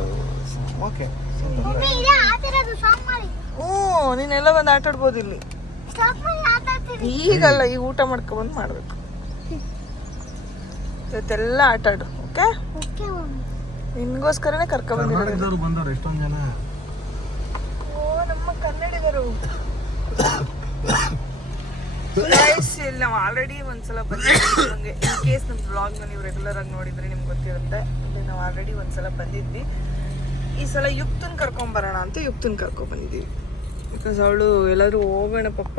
ಓಕೆ, ನೀನೆಲ್ಲ ಬಂದು ಆಟ ಆಡ್ಬೋದು ಇಲ್ಲಿ. ಈಗಲ್ಲ, ಈಗ ಊಟ ಮಾಡ್ಕೊಂಡ್ಬಂದು ಮಾಡ್ಬೇಕು. ಇವತ್ತೆಲ್ಲ ಆಟ ಆಡು. ಓಕೆ, ನಿನ್ಗೋಸ್ಕರನೇ ಕರ್ಕೊಂಡ್ಬಂದಿರೋದು. ಬಂದವ್ರು ಎಷ್ಟೊಂದು ಜನ. ಓ, ನಮ್ಮ ಕನ್ನಡಿಗರು. ಇಲ್ಲಿ ನಾವು ಆಲ್ರೆಡಿ ಒಂದ್ಸಲ ಬಂದಿದ್ವಿ. ಇನ್ ಕೇಸ್ ನಮ್ಮ ಬ್ಲಾಗ್ನ ನೀವು ರೆಗ್ಯುಲರ್ ಆಗಿ ನೋಡಿದ್ರೆ ನಿಮ್ಗೆ ಗೊತ್ತಿರುತ್ತೆ. ಇಲ್ಲಿ ನಾವು ಆಲ್ರೆಡಿ ಒಂದ್ಸಲ ಬಂದಿದ್ವಿ. ಈ ಸಲ ಯುಕ್ತನ್ ಕರ್ಕೊಂಬರೋಣ ಅಂತ ಯುಕ್ತನ್ ಕರ್ಕೊಂಡ್ಬಂದಿದ್ದೀವಿ. ಬಿಕಾಸ್ ಅವಳು ಎಲ್ಲರೂ ಹೋಗೋಣ ಪಪ್ಪ,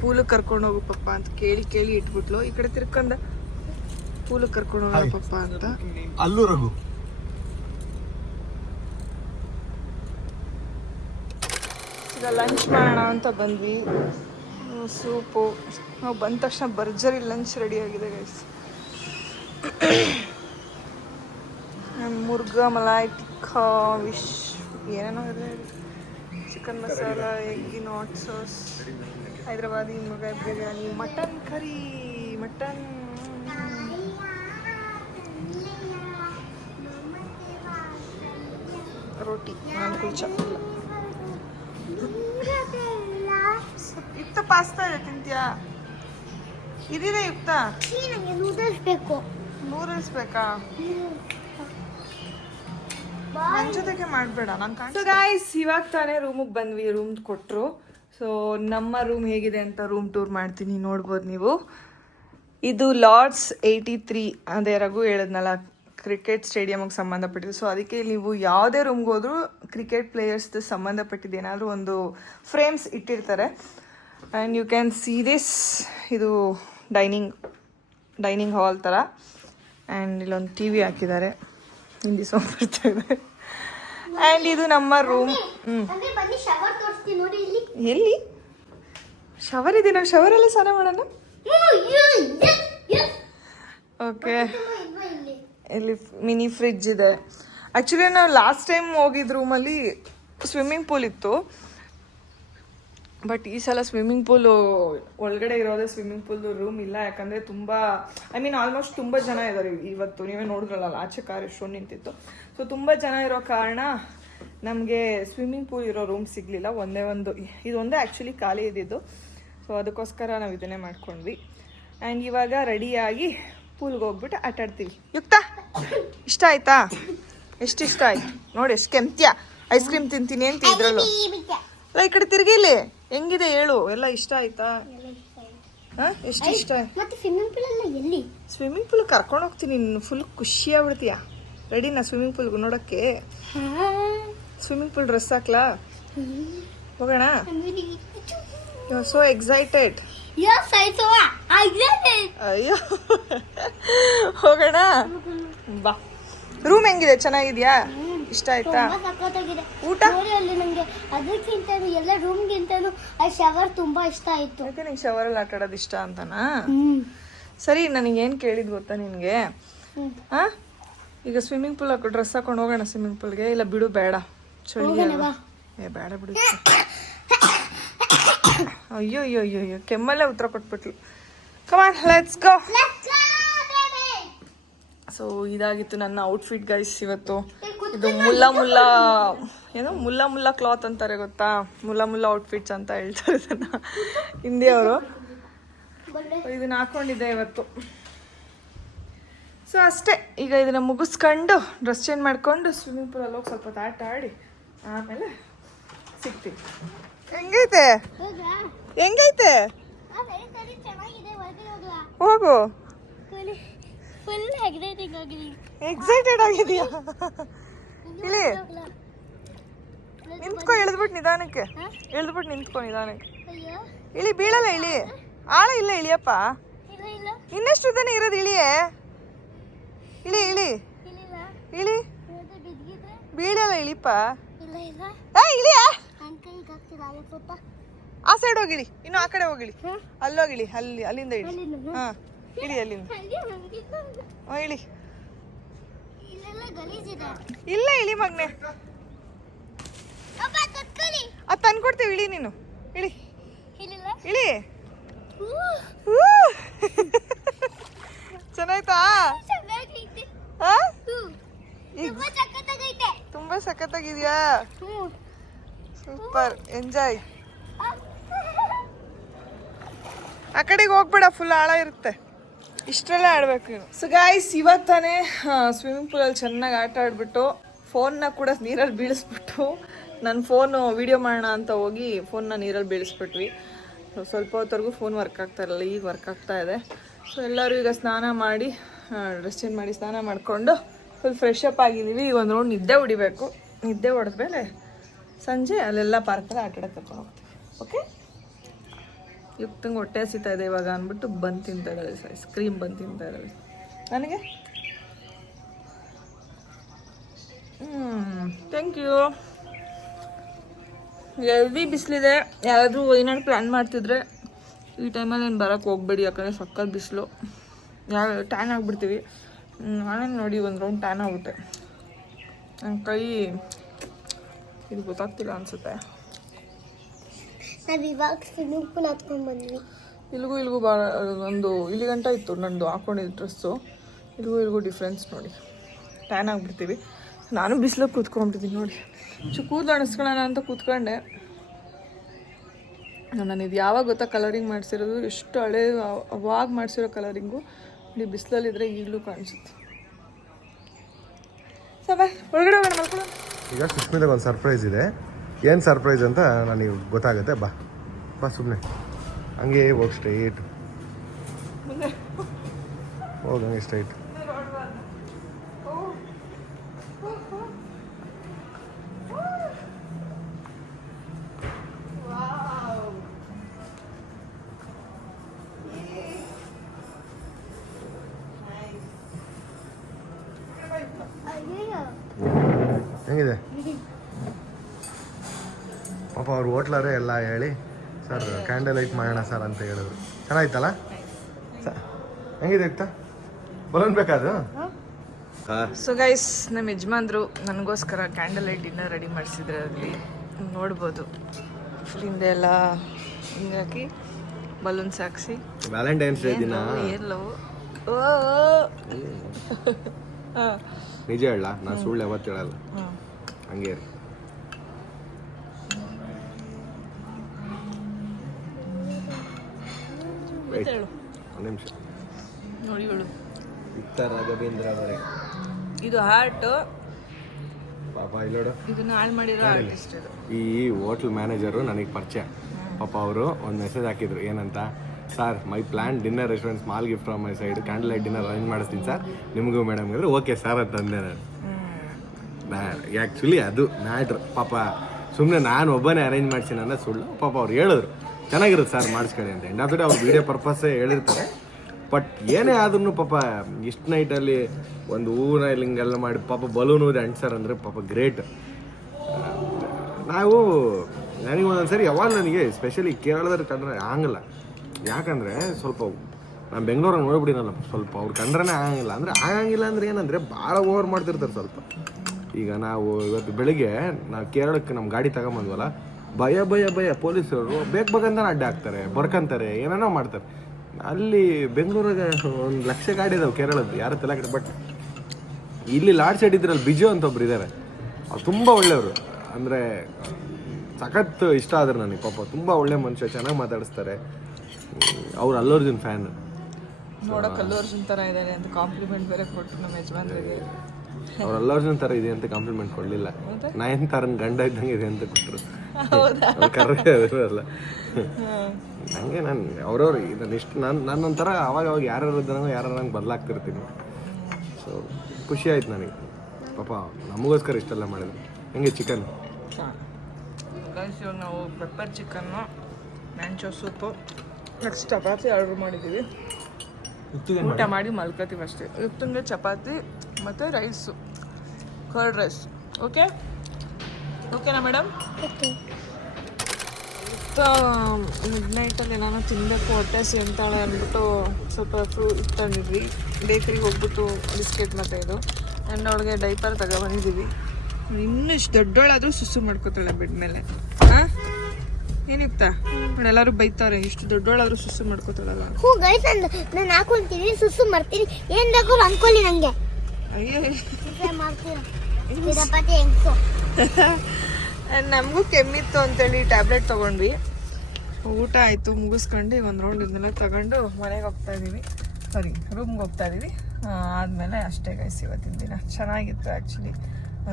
ಪೂಲಕ್ಕೆ ಕರ್ಕೊಂಡು ಹೋಗು ಪಪ್ಪ ಅಂತ ಕೇಳಿ ಇಟ್ಬಿಟ್ಲು. ಈ ಕಡೆ ತಿರ್ಕೊಂಡ ಪೂಲಕ್ಕೆ ಕರ್ಕೊಂಡು ಹೋಗೋಣ ಪಪ್ಪ ಅಂತ. ಅಲ್ಲೂ ರಘು ಈಗ ಲಂಚ್ ಮಾಡೋಣ ಅಂತ ಬಂದ್ವಿ. ಸೂಪು. ನಾವು ಬಂದ ತಕ್ಷಣ ಭರ್ಜರಿ ಲಂಚ್ ರೆಡಿ ಆಗಿದೆ ಗೈಸ್. ಮುರ್ಗಾ ಮಲಾಯ್ ಟಿಕ್ಕಾ ಏನೇನೋ ಇದೆ. ಚಿಕನ್ ಮಸಾಲ, ಎಗ್ಗಿನ hot sauce, Hyderabadi murgh biryani, mutton curry, mutton roti. ನಾನು ಕುಲ್ಚಾ ಇಲ್ಲ. ಯುಕ್ತ ಪಾಸ್ತಾ ಇದೆ, ತಿಂತೀಯಾ? ಇದಿದೆ ಯುಕ್ತ. ನೂಡಲ್ಸ್ ಬೇಕು. ನೂಡಲ್ಸ್ ಬೇಕಾ? ನನ್ನ ಜೊತೆಗೆ ಮಾಡಬೇಡ, ನಾನು ಕಾಣ್. ಸೊ ಗೈಸ್, ಇವಾಗ ತಾನೇ ರೂಮಿಗೆ ಬಂದ್ವಿ. ರೂಮ್ ಕೊಟ್ಟರು. ಸೊ ನಮ್ಮ ರೂಮ್ ಹೇಗಿದೆ ಅಂತ ರೂಮ್ ಟೂರ್ ಮಾಡ್ತೀನಿ, ನೋಡ್ಬೋದು ನೀವು. ಇದು ಲಾರ್ಡ್ಸ್ 83, ಅದೇ ರಘು ಹೇಳಿದ್ನಲ್ಲ ಕ್ರಿಕೆಟ್ ಸ್ಟೇಡಿಯಮ್ಗೆ ಸಂಬಂಧಪಟ್ಟಿದ್ದು. ಸೊ ಅದಕ್ಕೆ ನೀವು ಯಾವುದೇ ರೂಮ್ಗೆ ಹೋದ್ರೂ ಕ್ರಿಕೆಟ್ ಪ್ಲೇಯರ್ಸ್ದು ಸಂಬಂಧಪಟ್ಟಿದ್ದು ಏನಾದರೂ ಒಂದು ಫ್ರೇಮ್ಸ್ ಇಟ್ಟಿರ್ತಾರೆ. And you can see this. ಇದು ಡೈನಿಂಗ್ ಹಾಲ್ ಥರ. ಆ್ಯಂಡ್ ಇಲ್ಲೊಂದು ಟಿ ವಿ ಹಾಕಿದ್ದಾರೆ, ಹಿಂದಿ ಸಾಂಗ್ ಬರ್ತಾ ಇದೆ. ಆ್ಯಂಡ್ ಇದು ನಮ್ಮ ರೂಮ್. ಎಲ್ಲಿ ಶವರ್ ಇದೆ? ನಾವು ಶವರಲ್ಲೇ ಸ್ನಾನ ಮಾಡೋಣ. ಓಕೆ, ಇಲ್ಲಿ ಮಿನಿ ಫ್ರಿಡ್ಜ್ ಇದೆ. ಆ್ಯಕ್ಚುಲಿ ನಾವು ಲಾಸ್ಟ್ ಟೈಮ್ ಹೋಗಿದ್ದ ರೂಮಲ್ಲಿ ಸ್ವಿಮ್ಮಿಂಗ್ ಪೂಲ್ ಇತ್ತು. ಬಟ್ ಈ ಸಲ ಸ್ವಿಮ್ಮಿಂಗ್ ಪೂಲು ಒಳಗಡೆ ಇರೋದೇ ಸ್ವಿಮ್ಮಿಂಗ್ ಪೂಲ್ ರೂಮ್ ಇಲ್ಲ. ಯಾಕಂದರೆ ತುಂಬ ಆಲ್ಮೋಸ್ಟ್ ತುಂಬ ಜನ ಇದ್ದಾರೆ ಇವತ್ತು. ನೀವೇ ನೋಡಿದ್ರಲ್ಲ ಆಚೆ ಕಾರ್ ಎಷ್ಟೊಂದು ನಿಂತಿತ್ತು. ಸೊ ತುಂಬ ಜನ ಇರೋ ಕಾರಣ ನಮಗೆ ಸ್ವಿಮ್ಮಿಂಗ್ ಪೂಲ್ ಇರೋ ರೂಮ್ ಸಿಗಲಿಲ್ಲ. ಇದೊಂದೇ ಆ್ಯಕ್ಚುಲಿ ಖಾಲಿ ಇದ್ದಿದ್ದು. ಸೊ ಅದಕ್ಕೋಸ್ಕರ ನಾವು ಇದನ್ನೇ ಮಾಡ್ಕೊಂಡ್ವಿ. ಆ್ಯಂಡ್ ಇವಾಗ ರೆಡಿಯಾಗಿ ಪೂಲ್ಗೆ ಹೋಗ್ಬಿಟ್ಟು ಆಟ ಆಡ್ತೀವಿ. ಯುಕ್ತ, ಇಷ್ಟ ಆಯ್ತಾ? ಎಷ್ಟು ಇಷ್ಟ ಆಯ್ತು ನೋಡಿ. ಎಷ್ಟು ಕೆಂಪ್ತ್ಯಾ ಐಸ್ ಕ್ರೀಮ್ ತಿಂತೀನಿ ಅಂತ ಇದ್ರಲ್ಲೂ. ಅಲ್ಲ, ಈ ಕಡೆ ತಿರ್ಗಿಲಿ. ಹೆಂಗಿದೆ ಹೇಳು, ಎಲ್ಲ ಇಷ್ಟ ಆಯ್ತಾ? ಎಷ್ಟು ಇಷ್ಟ ಆಯ್ತು? ಸ್ವಿಮ್ಮಿಂಗ್ ಪೂಲ್ ಕರ್ಕೊಂಡು ಹೋಗ್ತೀನಿ, ಫುಲ್ ಖುಷಿ ಆಗ್ಬಿಡ್ತೀಯಾ? ರೆಡಿನಾ ಸ್ವಿಮ್ಮಿಂಗ್ ಪೂಲ್ಗೆ ನೋಡೋಕ್ಕೆ? ಸ್ವಿಮ್ಮಿಂಗ್ ಪೂಲ್ ಡ್ರೆಸ್ ಹಾಕ್ಲಾ? ಹೋಗೋಣ. You are so excited. ಅಯ್ಯೋ, ಹೋಗೋಣ ಬಾ. ರೂಮ್ ಹೆಂಗಿದೆ? ಚೆನ್ನಾಗಿದ್ಯಾ? ಇಷ್ಟ ಆಯ್ತಾ? ಊಟ ಅದಕ್ಕಿಂತ ಎಲ್ಲ ರೂಮ್ಗಿಂತನೂ ಆ ಶವರ್ ತುಂಬಾ ಇಷ್ಟ ಆಯ್ತು. ಯಾಕೆ ನಿಂಗೆ ಶವರಲ್ಲಿ ಆಟ ಆಡೋದು ಇಷ್ಟ ಅಂತನಾ? ಸರಿ, ನನಗೇನು ಕೇಳಿದ್ ಗೊತ್ತಾ ನಿನಗೆ? ಹಾಂ, ಈಗ ಸ್ವಿಮ್ಮಿಂಗ್ ಪೂಲ್ ಡ್ರೆಸ್ ಹಾಕೊಂಡು ಹೋಗೋಣ ಸ್ವಿಮ್ಮಿಂಗ್ ಪೂಲ್ಗೆ? ಇಲ್ಲ ಬಿಡು, ಬೇಡ, ಚಳಿ. ಬೇಡ ಬಿಡು. ಅಯ್ಯೋ ಅಯ್ಯೋ ಅಯ್ಯೋ ಅಯ್ಯೋ, ಕೆಮ್ಮಲ್ಲೇ ಉತ್ತರ ಕೊಟ್ಬಿಟ್ಲು. ಕಮಾನ್, ಲೆಟ್ಸ್ ಗೋ. ಸೊ ಇದಾಗಿತ್ತು ನನ್ನ ಔಟ್ಫಿಟ್ ಗೈಸ್ ಇವತ್ತು. ಇದು ಮುಲ್ಲ ಕ್ಲಾತ್ ಅಂತಾರೆ ಗೊತ್ತಾ? ಮುಲ್ಲ ಔಟ್ಫಿಟ್ಸ್ ಅಂತ ಹೇಳ್ತಾರೆ ಇದನ್ನ ಹಿಂದಿಯವರು. ಇದನ್ನ ಹಾಕೊಂಡಿದ್ದೆ ಇವತ್ತು. ಸೊ ಅಷ್ಟೇ, ಈಗ ಇದನ್ನ ಮುಗಿಸ್ಕೊಂಡು ಡ್ರೆಸ್ ಚೇಂಜ್ ಮಾಡ್ಕೊಂಡು ಸ್ವಿಮ್ಮಿಂಗ್ ಪೂಲಲ್ಲಿ ಹೋಗಿ ಸ್ವಲ್ಪ ಆಟ ಆಡಿ ಆಮೇಲೆ ಸಿಗ್ತೀವಿ. ಹೆಂಗೈತೆ? ಹೋಗು. ಎಕ್ಸೈಟೆಡ್ ಆಗಿದೆಯಾ? ಇಲ್ಲಿ ನಿಂತ್ಕೊ, ಇಳಿದ್ಬಿಡು. ಇಳ್ದ್ಬಿಟ್ಟು ನಿಧಾನಕ್ಕೆ ಇಳ್ದ್ಬಿಟ್ಟು ನಿಂತ್ಕೊ ನಿಧಾನಕ್ಕೆ. ಅಯ್ಯೋ ಇಳಿ, ಬೀಳಲ್ಲ, ಇಳಿ. ಆಳ ಇಲ್ಲ, ಇಳಿಯಪ್ಪ. ಇಲ್ಲ ಇಲ್ಲ ಇನ್ನೆಷ್ಟು ಉದ್ದನೇ ಇರೋದು, ಇಳಿಯೇ. ಇಳಿ ಇಳಿ ಇಲ್ಲಿಲ್ಲ ಇಳಿ. ಅದು ಬಿದ್ದಿದ್ರೆ ಬೀಳಲ್ಲ, ಇಳಿಪ್ಪ. ಇಲ್ಲ ಇಲ್ಲ ಇಳಿಯ. ನನ್ನ ಕೈಗೆ ಆಗ್ತಿಲ್ಲ ಅಲ್ಲ ಸ್ವಲ್ಪ ಆ ಸೈಡ್ ಹೋಗಿಳಿ, ಇನ್ನು ಆ ಕಡೆ ಹೋಗಿಳಿ. ಅಲ್ಲೋಗಿಳಿ, ಅಲ್ಲಿಂದ ಇಳಿ. ಹಾ, ಇಳಿ ಅಲ್ಲಿಂದ. ಇಳಿ. ಇಲ್ಲೆಲ್ಲ ಗಲೀಜಿದೆ. ಇಲ್ಲ, ಇಳಿ ಮಗ್ನೆ. ಅಪ್ಪ ತತ್ಕೊಳ್ಳಿ. ಅದು ತಂದ್ಕೊಡ್ತೀವಿ, ಇಳಿ ನೀನು. ಇಳಿ ಇಲ್ಲಿಲ್ಲ ಇಳಿ. ಚೆನ್ನಾಯ್ತಾ? ಚೆನ್ನಾಗೈತೆ. ಹಾ? ಈಗ ತುಂಬಾ ಸಖತ್ತಾಗೈತೆ. ತುಂಬಾ ಸಖತ್ತಾಗಿದ್ಯಾ? Super, enjoy. ಆ ಕಡೆಗೆ ಹೋಗ್ಬೇಡ, ಫುಲ್ ಆಳ ಇರುತ್ತೆ. ಇಷ್ಟರಲ್ಲೇ ಆಡ್ಬೇಕು ನೀನು. ಸೊ ಗಾಯ್ಸ್, ಇವಾಗ ತಾನೇ ಸ್ವಿಮ್ಮಿಂಗ್ ಪೂಲಲ್ಲಿ ಚೆನ್ನಾಗಿ ಆಟ ಆಡ್ಬಿಟ್ಟು ಫೋನ್ನ ಕೂಡ ನೀರಲ್ಲಿ ಬೀಳಿಸ್ಬಿಟ್ಟು, ನನ್ನ ಫೋನು ವಿಡಿಯೋ ಮಾಡೋಣ ಅಂತ ಹೋಗಿ ಫೋನ್ನ ನೀರಲ್ಲಿ ಬೀಳಿಸ್ಬಿಟ್ವಿ. ಸ್ವಲ್ಪ ಹೊತ್ತವರೆಗೂ ಫೋನ್ ವರ್ಕ್ ಆಗ್ತಾ ಇರಲಿಲ್ಲ, ಈಗ ವರ್ಕ್ ಆಗ್ತಾ ಇದೆ. ಸೊ ಎಲ್ಲರೂ ಈಗ ಸ್ನಾನ ಮಾಡಿ, ಡ್ರೆಸ್ ಚೇಂಜ್ ಮಾಡಿ ಸ್ನಾನ ಮಾಡಿಕೊಂಡು ಫುಲ್ ಫ್ರೆಶ್ ಅಪ್ ಆಗಿದ್ದೀವಿ. ಈಗ ಒಂದು ರೌಂಡ್ ನಿದ್ದೆ ಹೊಡಿಬೇಕು. ನಿದ್ದೆ ಹೊಡೆದ್ಮೇಲೆ ಸಂಜೆ ಅಲ್ಲೆಲ್ಲ ಪಾರ್ಕಲ್ಲಿ ಆಟ ಆಡೋಕ್ಕೆ ಕರ್ಕೊಂಡು ಹೋಗ್ತೀವಿ. ಓಕೆ, ಯುಕ್ತಂಗೆ ಹೊಟ್ಟೆ ಹಸಿತಾ ಇದೆ ಇವಾಗ ಅಂದ್ಬಿಟ್ಟು ಬಂದು ತಿಂತಾ ಇದ್ದಾಳೆ, ಐಸ್ ಕ್ರೀಮ್ ಬಂದು ತಿಂತಾ ಇದ್ದಾಳೆ. ನನಗೆ ಥ್ಯಾಂಕ್ ಯು. ಹೆವಿ ಬಿಸಿಲಿದೆ. ಯಾರಾದರೂ ಏನಾದ್ರು ಪ್ಲ್ಯಾನ್ ಮಾಡ್ತಿದ್ರೆ ಈ ಟೈಮಲ್ಲಿ ಏನು ಬರೋಕ್ಕೆ ಹೋಗ್ಬೇಡಿ, ಯಾಕಂದರೆ ಸಕ್ಕತ್ ಬಿಸಿಲು. ಟ್ಯಾನ್ ಆಗಿಬಿಡ್ತೀವಿ. ನಾನೇನು ನೋಡಿ ಒಂದು ರೌಂಡ್ ಟ್ಯಾನ್ ಆಗುತ್ತೆ. ನನ್ನ ಕೈ ಇದು ಗೊತ್ತಾಗ್ತಿಲ್ಲ ಅನಿಸುತ್ತೆ. ನಾವು ಇವಾಗ ಸ್ವಿಮ್ಮಿಂಗ್ ಪೂಲ್ ಹತ್ಕೊಂಡು ಬಂದ್ವಿ. ಇಲ್ಲಿಗೂ ಭಾಳ ಒಂದು ಇಲ್ಲಿ ಗಂಟ ಇತ್ತು ನಂದು ಹಾಕೊಂಡಿದ್ದ ಡ್ರೆಸ್ಸು. ಇಲ್ಲಿಗೂ ಡಿಫ್ರೆನ್ಸ್ ನೋಡಿ, ಟ್ಯಾನ್ ಆಗಿಬಿಡ್ತೀವಿ. ನಾನು ಬಿಸಿಲಿಗೆ ಕೂತ್ಕೊಂಡ್ಬಿಟ್ಟಿದ್ದೀನಿ ನೋಡಿ. ಕೂದಲು ಅಣಿಸ್ಕೊಳ್ಳೋಣ ಅಂತ ಕೂತ್ಕೊಂಡೆ. ನಾನು ಇದು ಯಾವಾಗ ಗೊತ್ತಾ ಕಲರಿಂಗ್ ಮಾಡಿಸಿರೋದು, ಎಷ್ಟು ಹಳೆ ಅವಾಗ ಮಾಡಿಸಿರೋ ಕಲರಿಂಗು ಇಲ್ಲಿ ಬಿಸಿಲಲ್ಲಿದ್ದರೆ ಈಗಲೂ ಕಾಣಿಸುತ್ತೆ. ಸೊ ಬಾಯ್, ಒಳಗಡೆ ಹೋಗೋಣ ಮಲ್ಕೊಳ್ಳೋಣ. ಈಗ ಸುಷ್ಮಿತಾಗ ಒಂದು ಸರ್ಪ್ರೈಸ್ ಇದೆ. ಏನು ಸರ್ಪ್ರೈಸ್ ಅಂತ ನನಗೆ ಗೊತ್ತಾಗುತ್ತೆ. ಬಾ ಬಾ, ಸುಮ್ಮನೆ ಹಂಗೆ ಹೋಗಿ ಸ್ಟ್ರೈಟ್ ಹೋಗಿ, ಹಂಗೆ ಸ್ಟ್ರೈಟ್. ಹೆಂಗಿದೆ ಪಾಪ ಅವ್ರು ಹೋಟ್ಲರೇ ಎಲ್ಲ ಹೇಳಿ, ಸರ್ ಕ್ಯಾಂಡಲ್ ಲೈಟ್ ಮಾಡೋಣ ಸರ್ ಅಂತ ಹೇಳಿದ್ರು. ಚೆನ್ನಾಗಿತ್ತಲ್ಲ? ಹೆಂಗಿದೆ ಇತ್ತ? ಬಲೂನ್ ಬೇಕಾದ್ರು? ಸೊ ಗೈಸ್, ನಮ್ಮ ಯಜಮಾನ್ರು ನನಗೋಸ್ಕರ ಕ್ಯಾಂಡಲ್ ಲೈಟ್ ಡಿನ್ನರ್ ರೆಡಿ ಮಾಡಿಸಿದ್ರೆ ಅಲ್ಲಿ ನೋಡ್ಬೋದು. ಫುಲ್ ಹಿಂದೆ ಎಲ್ಲ ಹಿಂಗಾಕಿ ಬಲೂನ್ಸ್ ಹಾಕ್ಸಿ ವ್ಯಾಲೆಂಟೈನ್ಸ್ ಡೇ ದಿನ ಎಲ್ಲೋ ನಿಜ ಹೇಳ, ನಾನು ಸುಳ್ಳು ಯಾವತ್ತು ಹೇಳಲ್ಲ. ಹಂಗೆ ಒಂದು ನಿಮಿಷ ನೋಡಿ ಹೇಳು. ರಾಘವೇಂದ್ರ ಅವರೇ, ಇದು ಹಾರ್ಟ್. ಪಾಪ ಇಲ್ಲೋಡು, ಇದನ್ನ ಹಾಳು ಮಾಡಿರೋ ಆರ್ಟಿಸ್ಟ್ ಇದು. ಈ ಹೋಟ್ಲ್ ಮ್ಯಾನೇಜರು ನನಗೆ ಪರಿಚಯ. ಪಾಪ ಅವರು ಒಂದು ಮೆಸೇಜ್ ಹಾಕಿದ್ರು, ಏನಂತ, sir my plan dinner restaurant small gift from my side, candle light dinner arrange ಮಾಡಿಸ್ತೀನಿ ಸರ್ ನಿಮಗೂ ಮೇಡಮ್ ಇದ್ರೆ ಓಕೆ ಸರ್ ಅಂತಂದೆ. ನಾನು ಆ್ಯಕ್ಚುಲಿ ಅದು ಮ್ಯಾಟ್ರ್. ಪಾಪ ಸುಮ್ಮನೆ ನಾನು ಒಬ್ಬನೇ ಅರೇಂಜ್ ಮಾಡ್ತೀನಿ ಅನ್ನೋ ಸುಳ್ಳು. ಪಾಪ ಅವ್ರು ಹೇಳಿದ್ರು ಚೆನ್ನಾಗಿರುತ್ತೆ ಸರ್ ಮಾಡಿಸ್ಕೊಳ್ಳಿ ಅಂತ. ಎಂಡ್ ಆಫ್ ದ ಡೇ ಅವ್ರು ವೀಡಿಯೋ ಪರ್ಪಸ್ಸೇ ಹೇಳಿರ್ತಾರೆ. ಬಟ್ ಏನೇ ಆದ್ರೂ ಪಾಪ ಇಷ್ಟು ನೈಟಲ್ಲಿ ಒಂದು ಹೂವನ್ನ ಇಲ್ಲಿ ಹಿಂಗೆಲ್ಲ ಮಾಡಿ ಪಾಪ ಬಲೂನ್ ಊದಿ ಅಂಟ್ಸರ್ ಅಂದರೆ ಪಾಪ ಗ್ರೇಟ್. ನಾವು ನನಗೆ ಒಂದೊಂದ್ಸರಿ ಯಾವಾಗ ನನಗೆ ಸ್ಪೆಷಲಿ ಕೇರಳದಲ್ಲಿ ಕಂಡ್ರೆ ಆಗಲ್ಲ. ಯಾಕಂದರೆ ಸ್ವಲ್ಪ ನಾನು ಬೆಂಗಳೂರಾಗ ನೋಡ್ಬಿಟ್ಟಿನಲ್ಲ, ಸ್ವಲ್ಪ ಅವ್ರು ಕಂಡ್ರೆ ಆಗಂಗಿಲ್ಲ. ಅಂದರೆ ಆಗಂಗಿಲ್ಲ ಅಂದರೆ ಏನಂದರೆ ಭಾಳ ಓವರ್ ಮಾಡ್ತಿರ್ತಾರೆ ಸ್ವಲ್ಪ. ಈಗ ನಾವು ಇವತ್ತು ಬೆಳಿಗ್ಗೆ ನಾವು ಕೇರಳಕ್ಕೆ ನಮ್ಮ ಗಾಡಿ ತಗೊಂಬಂದ್ವಲ್ಲ, ಭಯ ಪೊಲೀಸರು ಬೇಕಂತಾನೆ ಅಡ್ಡ ಹಾಕ್ತಾರೆ, ಬರ್ಕಂತಾರೆ, ಏನೇನೋ ಮಾಡ್ತಾರೆ. ಅಲ್ಲಿ ಬೆಂಗಳೂರಿಗೆ 1 ಲಕ್ಷ ಗಾಡಿ ಇದಾವೆ ಕೇರಳದ್ದು, ಯಾರು ತಲೆ ಕಡೆ. ಬಟ್ ಇಲ್ಲಿ ಲಾಡ್ ಸೈಡ್ ಇದ್ರಲ್ಲಿ ಬಿಜು ಅಂತ ಒಬ್ರು ಇದ್ದಾರೆ, ಅವ್ರು ತುಂಬ ಒಳ್ಳೆಯವರು. ಅಂದರೆ ಸಖತ್ ಇಷ್ಟ ಆದ್ರೆ ನನಗೆ. ಪಾಪ ತುಂಬ ಒಳ್ಳೆ ಮನುಷ್ಯ, ಚೆನ್ನಾಗಿ ಮಾತಾಡಿಸ್ತಾರೆ. ಅವ್ರು ಅಲ್ಲು ಅರ್ಜುನ್ ಫ್ಯಾನ್. ನೋಡೋಕೆ ಅಲ್ಲು ಅರ್ಜುನ್ ಥರ ಇದ್ದಾರೆ ಅಂತ ಕಾಂಪ್ಲಿಮೆಂಟ್ ಬೇರೆ ಕೊಟ್ಟು ನಮ್ಮ ಯಜಮಾನ್ರಿಗೆ. ಅವ್ರು ಅಲ್ಲು ಅರ್ಜುನ್ ಥರ ಇದೆ ಅಂತ ಕಾಂಪ್ಲಿಮೆಂಟ್ ಕೊಡಲಿಲ್ಲ, ನಯನತಾರನ ಗಂಡ ಇದ್ದಂಗೆ ಇದೆ ಅಂತ ಕೊಟ್ಟರು. ಕರೆಲ್ಲ ಹಂಗೆ ನಾನು ಅವ್ರವ್ರು ಇದನ್ನು ಇಷ್ಟು ನನ್ನೊಂಥರ ಅವಾಗ ಯಾರು ಇದ್ದಾನೋ ಯಾರು ನಂಗೆ ಬದಲಾಗ್ತಿರ್ತೀನಿ. ಸೊ ಖುಷಿ ಆಯ್ತು ನನಗೆ. ಪಾಪ ನಮಗೋಸ್ಕರ ಇಷ್ಟೆಲ್ಲ ಮಾಡಿದ್ರು. ಹೆಂಗೆ ಚಿಕನ್ ಗೈಸ್ ಇವಾಗ ನಾವು pepper chicken ಮ್ಯಾಂಚೋ soup next chapati order ಮಾಡಿದ್ದೀವಿ. ಊಟ ಮಾಡಿ ಮಲ್ಕೋತೀವಿ ಅಷ್ಟೇ. ಇವತ್ತಿಗೆ ಚಪಾತಿ ಮತ್ತು ರೈಸು, ಕರ್ಡ್ ರೈಸ್. ಓಕೆನಾ ಮೇಡಮ್? ಓಕೆ. ಮಿಡ್ ನೈಟಲ್ಲಿ ಏನಾರು ತಿನ್ನಬೇಕು ಹೊಟ್ಟೆ ಸೇಂತಾಳೆ ಅಂದ್ಬಿಟ್ಟು ಸ್ವಲ್ಪ ಫ್ರೂಟ್ ತಂದಿದ್ವಿ. ಬೇಕ್ರಿಗೆ ಹೋಗ್ಬಿಟ್ಟು ಬಿಸ್ಕೆಟ್ ಮತ್ತು ಇದು ಆ್ಯಂಡ್ ಅವಳಿಗೆ ಡೈಪರ್ ತಗೊಬಂದಿದ್ದೀವಿ. ಇನ್ನೂ ಇಷ್ಟು ದೊಡ್ಡೋಳಾದರೂ ಸುಸ್ಸು ಮಾಡ್ಕೋತಾಳೆ ಬೆಡ್ ಮೇಲೆ. ಹಾಂ ಏನಿಪ್ತಾ ನೋಡಿ ಎಲ್ಲರೂ ಬೈತಾರೆ, ಇಷ್ಟು ದೊಡ್ಡೋಳಾದರೂ ಸುಸ್ಸು ಮಾಡ್ಕೋತಾಳಲ್ಲ. ಹ್ಞೂ ಗೈಸ್, ನಾನು ಹಾಕೊಂತೀನಿ, ಸುಸ್ಸು ಮಾಡ್ತೀನಿ, ಏನು ಬೇಕು ಅನ್ಕೊಳ್ಳಿ ನನಗೆ. ಅಯ್ಯೋ ಮಾಡ್ತೀರಾ ಚಪಾತಿ ಹೆಂಗ್ಸು. ನಮಗೂ ಕೆಮ್ಮಿತ್ತು ಅಂತೇಳಿ ಟ್ಯಾಬ್ಲೆಟ್ ತೊಗೊಂಡ್ವಿ. ಊಟ ಆಯಿತು, ಮುಗಿಸ್ಕೊಂಡು ಈಗ ಒಂದು ರೌಂಡ್ ಇದನ್ನೆಲ್ಲ ತಗೊಂಡು ಮನೆಗೆ ಹೋಗ್ತಾ ಇದ್ದೀವಿ, ರೂಮ್ಗೆ ಹೋಗ್ತಾ ಇದ್ದೀವಿ. ಆದಮೇಲೆ ಅಷ್ಟೇ ಗೈಸ್ ಇವತ್ತಿನ ದಿನ ಚೆನ್ನಾಗಿತ್ತು. ಆ್ಯಕ್ಚುಲಿ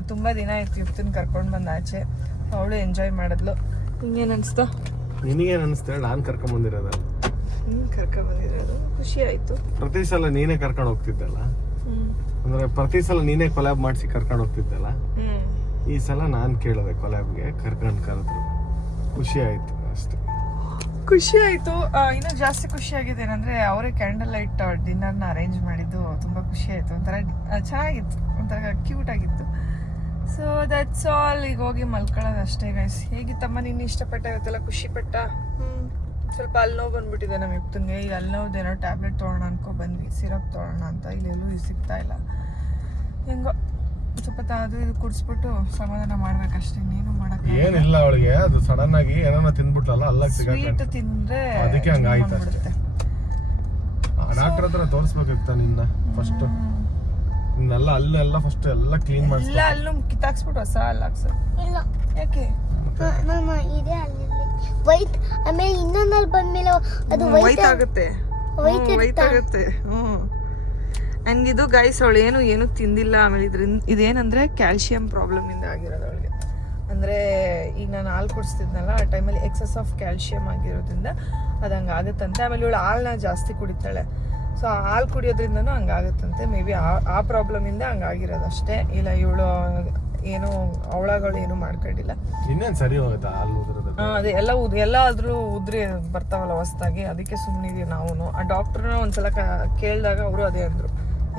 ತುಂಬ ದಿನ ಆಯಿತು ಇವತ್ತಿನ ಕರ್ಕೊಂಡು ಬಂದು ಆಚೆ. ಅವಳು ಎಂಜಾಯ್ ಮಾಡಿದ್ಲು. ಹಿಂಗೇನು ಅನಿಸ್ತಾ? ನಿನಗೇನು ಅನಿಸ್ತಾ? ನಾನು ಕರ್ಕೊಂಬಂದಿರೋದು, ನೀನು ಕರ್ಕೊಂಬಂದಿರೋದು ಖುಷಿ ಆಯಿತು. ಪ್ರತಿ ಸಲ ನೀನೇ ಕರ್ಕೊಂಡು ಹೋಗ್ತಿದ್ದಲ್ಲ, ಅಂದ್ರೆ ಪ್ರತಿ ಸಲ ನೀನೇ ಕೊಲ್ಯಾಬ್ ಮಾಡಿಸಿ ಕರ್ಕೊಂಡು ಹೋಗ್ತಿದ್ದಲ್ಲ. ಈ ಸಲ ನಾನು ಕೇಳಿದೆ ಕೊಲ್ಯಾಬ್ಗೆ, ಕರೆದ್ರು, ಖುಷಿ ಆಯಿತು ಅಷ್ಟೇ. ಖುಷಿ ಆಯಿತು. ಇನ್ನೂ ಜಾಸ್ತಿ ಖುಷಿಯಾಗಿದೆ ಏನಂದರೆ ಅವರೇ ಕ್ಯಾಂಡಲ್ ಲೈಟ್ ಡಿನ್ನರ್ನ ಅರೇಂಜ್ ಮಾಡಿದ್ದು ತುಂಬ ಖುಷಿ ಆಯಿತು. ಒಂಥರ ಚೆನ್ನಾಗಿತ್ತು, ಒಂಥರ ಕ್ಯೂಟ್ ಆಗಿತ್ತು. So that's all. ಈಗ ಹೋಗಿ ಮಲ್ಕೊಳ್ಳೋದು ಅಷ್ಟೇ ಗೈಸ್. ಹೇಗಿತ್ತಮ್ಮ ನೀನು ಇಷ್ಟಪಟ್ಟ ಇವತ್ತೆಲ್ಲ? ಖುಷಿ ಪಟ್ಟ? ಸ್ವಲ್ಪ ಅಲ್ಲಿ ನೋವು ಬಂದ್ಬಿಟ್ಟಿದೆ ನಮ್ಮ ಇಪ್ತಂಗೆ. ಈಗ ಅಲ್ಲಿ ನೋವುದೇನೋ ಟ್ಯಾಬ್ಲೆಟ್ ತೊಗೊಳ್ಳೋಣ ಅನ್ಕೊ ಬಂದ್ವಿ, ಸಿರಪ್ ತೊಗೊಳ್ಳೋಣ ಅಂತ. ಇಲ್ಲೆಲ್ಲೂ ಸಿಗ್ತಾ ಇಲ್ಲ. ಹೆಂಗೋ ಸ್ವಲ್ಪ ಅದು ಇದು ಕುಡಿಸ್ಬಿಟ್ಟು ಸಮಾಧಾನ ಮಾಡ್ಬೇಕಷ್ಟೇ, ಇನ್ನೇನು ಮಾಡಕ್ಕೆ ಏನಿಲ್ಲ. ಅವಳಿಗೆ ಅದು ಸಡನ್ ಆಗಿ ಏನೋ ತಿಂದ್ಬಿಟ್ಲಲ್ಲ, ಅಲ್ಲ ಸ್ವೀಟ್ ತಿಂದ್ರೆ ಅದಕ್ಕೆ ಹಂಗಾಯ್ತು ಅಷ್ಟೇ. ಡಾಕ್ಟರ್ ಹತ್ರ ತೋರಿಸ್ಬೇಕಿತ್ತ ನಿನ್ನ ಫಸ್ಟ್, ನಿನ್ನೆಲ್ಲ ಅಲ್ಲೆಲ್ಲ ಫಸ್ಟ್ ಎಲ್ಲ ಕ್ಲೀನ್ ಮಾಡಿಸಿ ಇಲ್ಲ ಅಲ್ಲೂ ಕಿತ್ತಾಕ್ಸ್ಬಿಟ್ಟು ಹೊಸ ಅಲ್ಲ ಹಾಕ್ಸು. ಇಲ್ಲ ಯಾಕೆ ಮಾಮ ಇದೆ ಅಲ್ಲಿ ವೈಟ್, ಆಮೇಲೆ ಇನ್ನೊಂದಲ್ಲಿ ಬಂದ್ಮೇಲೆ ಅದು ವೈಟ್ ಆಗುತ್ತೆ. ವೈಟ್ ಆಗುತ್ತೆ. ಆ್ಯಂಡ್ ಇದು ಗೈಸ್ ಅವಳು ಏನು ತಿಂದಿಲ್ಲ. ಆಮೇಲೆ ಇದೇನಂದ್ರೆ ಕ್ಯಾಲ್ಶಿಯಂ ಪ್ರಾಬ್ಲಮ್ ಇಂದ ಆಗಿರೋದು ಅವಳಿಗೆ. ಅಂದರೆ ಈಗ ನಾನು ಹಾಲು ಕುಡಿಸ್ತಿದ್ನಲ್ಲ, ಆ ಟೈಮಲ್ಲಿ ಎಕ್ಸಸ್ ಆಫ್ ಕ್ಯಾಲ್ಶಿಯಂ ಆಗಿರೋದ್ರಿಂದ ಅದು ಹಂಗೆ ಆಗುತ್ತಂತೆ. ಆಮೇಲೆ ಇವಳು ಹಾಲನ್ನ ಜಾಸ್ತಿ ಕುಡಿತಾಳೆ. ಸೊ ಆ ಹಾಲು ಕುಡಿಯೋದ್ರಿಂದನೂ ಹಂಗಾಗುತ್ತಂತೆ. ಮೇ ಬಿ ಆ ಪ್ರಾಬ್ಲಮಿಂದ ಹಂಗಾಗಿರೋದು ಅಷ್ಟೇ. ಇಲ್ಲ ಇವಳು ಏನು ಅವಳಗಳು ಏನು ಮಾಡ್ಕೊಂಡಿಲ್ಲ. ಇನ್ನೇನು ಸರಿ ಹೋಗುತ್ತಾ ಹಾಲು ಉದ್ರದ? ಅದೇ ಎಲ್ಲ ಆದ್ರೂ ಉದ್ರಿ ಬರ್ತಾವಲ್ಲ ಹೊಸ್ದಾಗಿ, ಅದಕ್ಕೆ ಸುಮ್ಮನಿದೀವಿ ನಾವು. ಆ ಡಾಕ್ಟ್ರನ್ನ ಒಂದ್ಸಲ ಕೇಳಿದಾಗ ಅವರು ಅದೇ ಅಂದರು,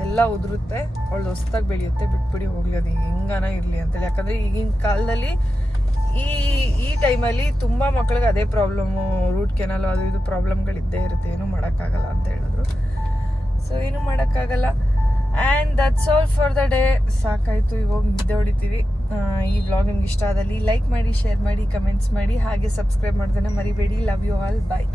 ಎಲ್ಲ ಉದುರುತ್ತೆ, ಅವಳು ಹೊಸ್ದಾಗಿ ಬೆಳೆಯುತ್ತೆ, ಬಿಟ್ಬಿಡಿ ಹೋಗ್ಲಿ, ಅದು ಹಿಂಗಾನ ಇರಲಿ ಅಂತೇಳಿ. ಯಾಕಂದರೆ ಈಗಿನ ಕಾಲದಲ್ಲಿ ಈ ಟೈಮಲ್ಲಿ ತುಂಬ ಮಕ್ಳಿಗೆ ಅದೇ ಪ್ರಾಬ್ಲಮ್ಮು, ರೂಟ್ ಕೆನಾಲು ಅದು ಇದು ಪ್ರಾಬ್ಲಮ್ಗಳಿದ್ದೇ ಇರುತ್ತೆ. ಏನೂ ಮಾಡೋಕ್ಕಾಗಲ್ಲ ಅಂತ ಹೇಳಿದ್ರು. ಸೊ ಏನೂ ಮಾಡೋಕ್ಕಾಗಲ್ಲ. And that's all for the day. ಸಾಕಾಯಿತು, ಈಗ ಹೋಗಿ ನಿದ್ದೆ ಹೊಡಿತೀವಿ. ಈ ವ್ಲಾಗ್ ನಿಮ್ಗೆ ಇಷ್ಟ ಆದಲ್ಲಿ ಲೈಕ್ ಮಾಡಿ, ಶೇರ್ ಮಾಡಿ, ಕಮೆಂಟ್ಸ್ ಮಾಡಿ, ಹಾಗೆ ಸಬ್ಸ್ಕ್ರೈಬ್ ಮಾಡ್ದೇನೆ ಮರಿಬೇಡಿ. Love you all, bye.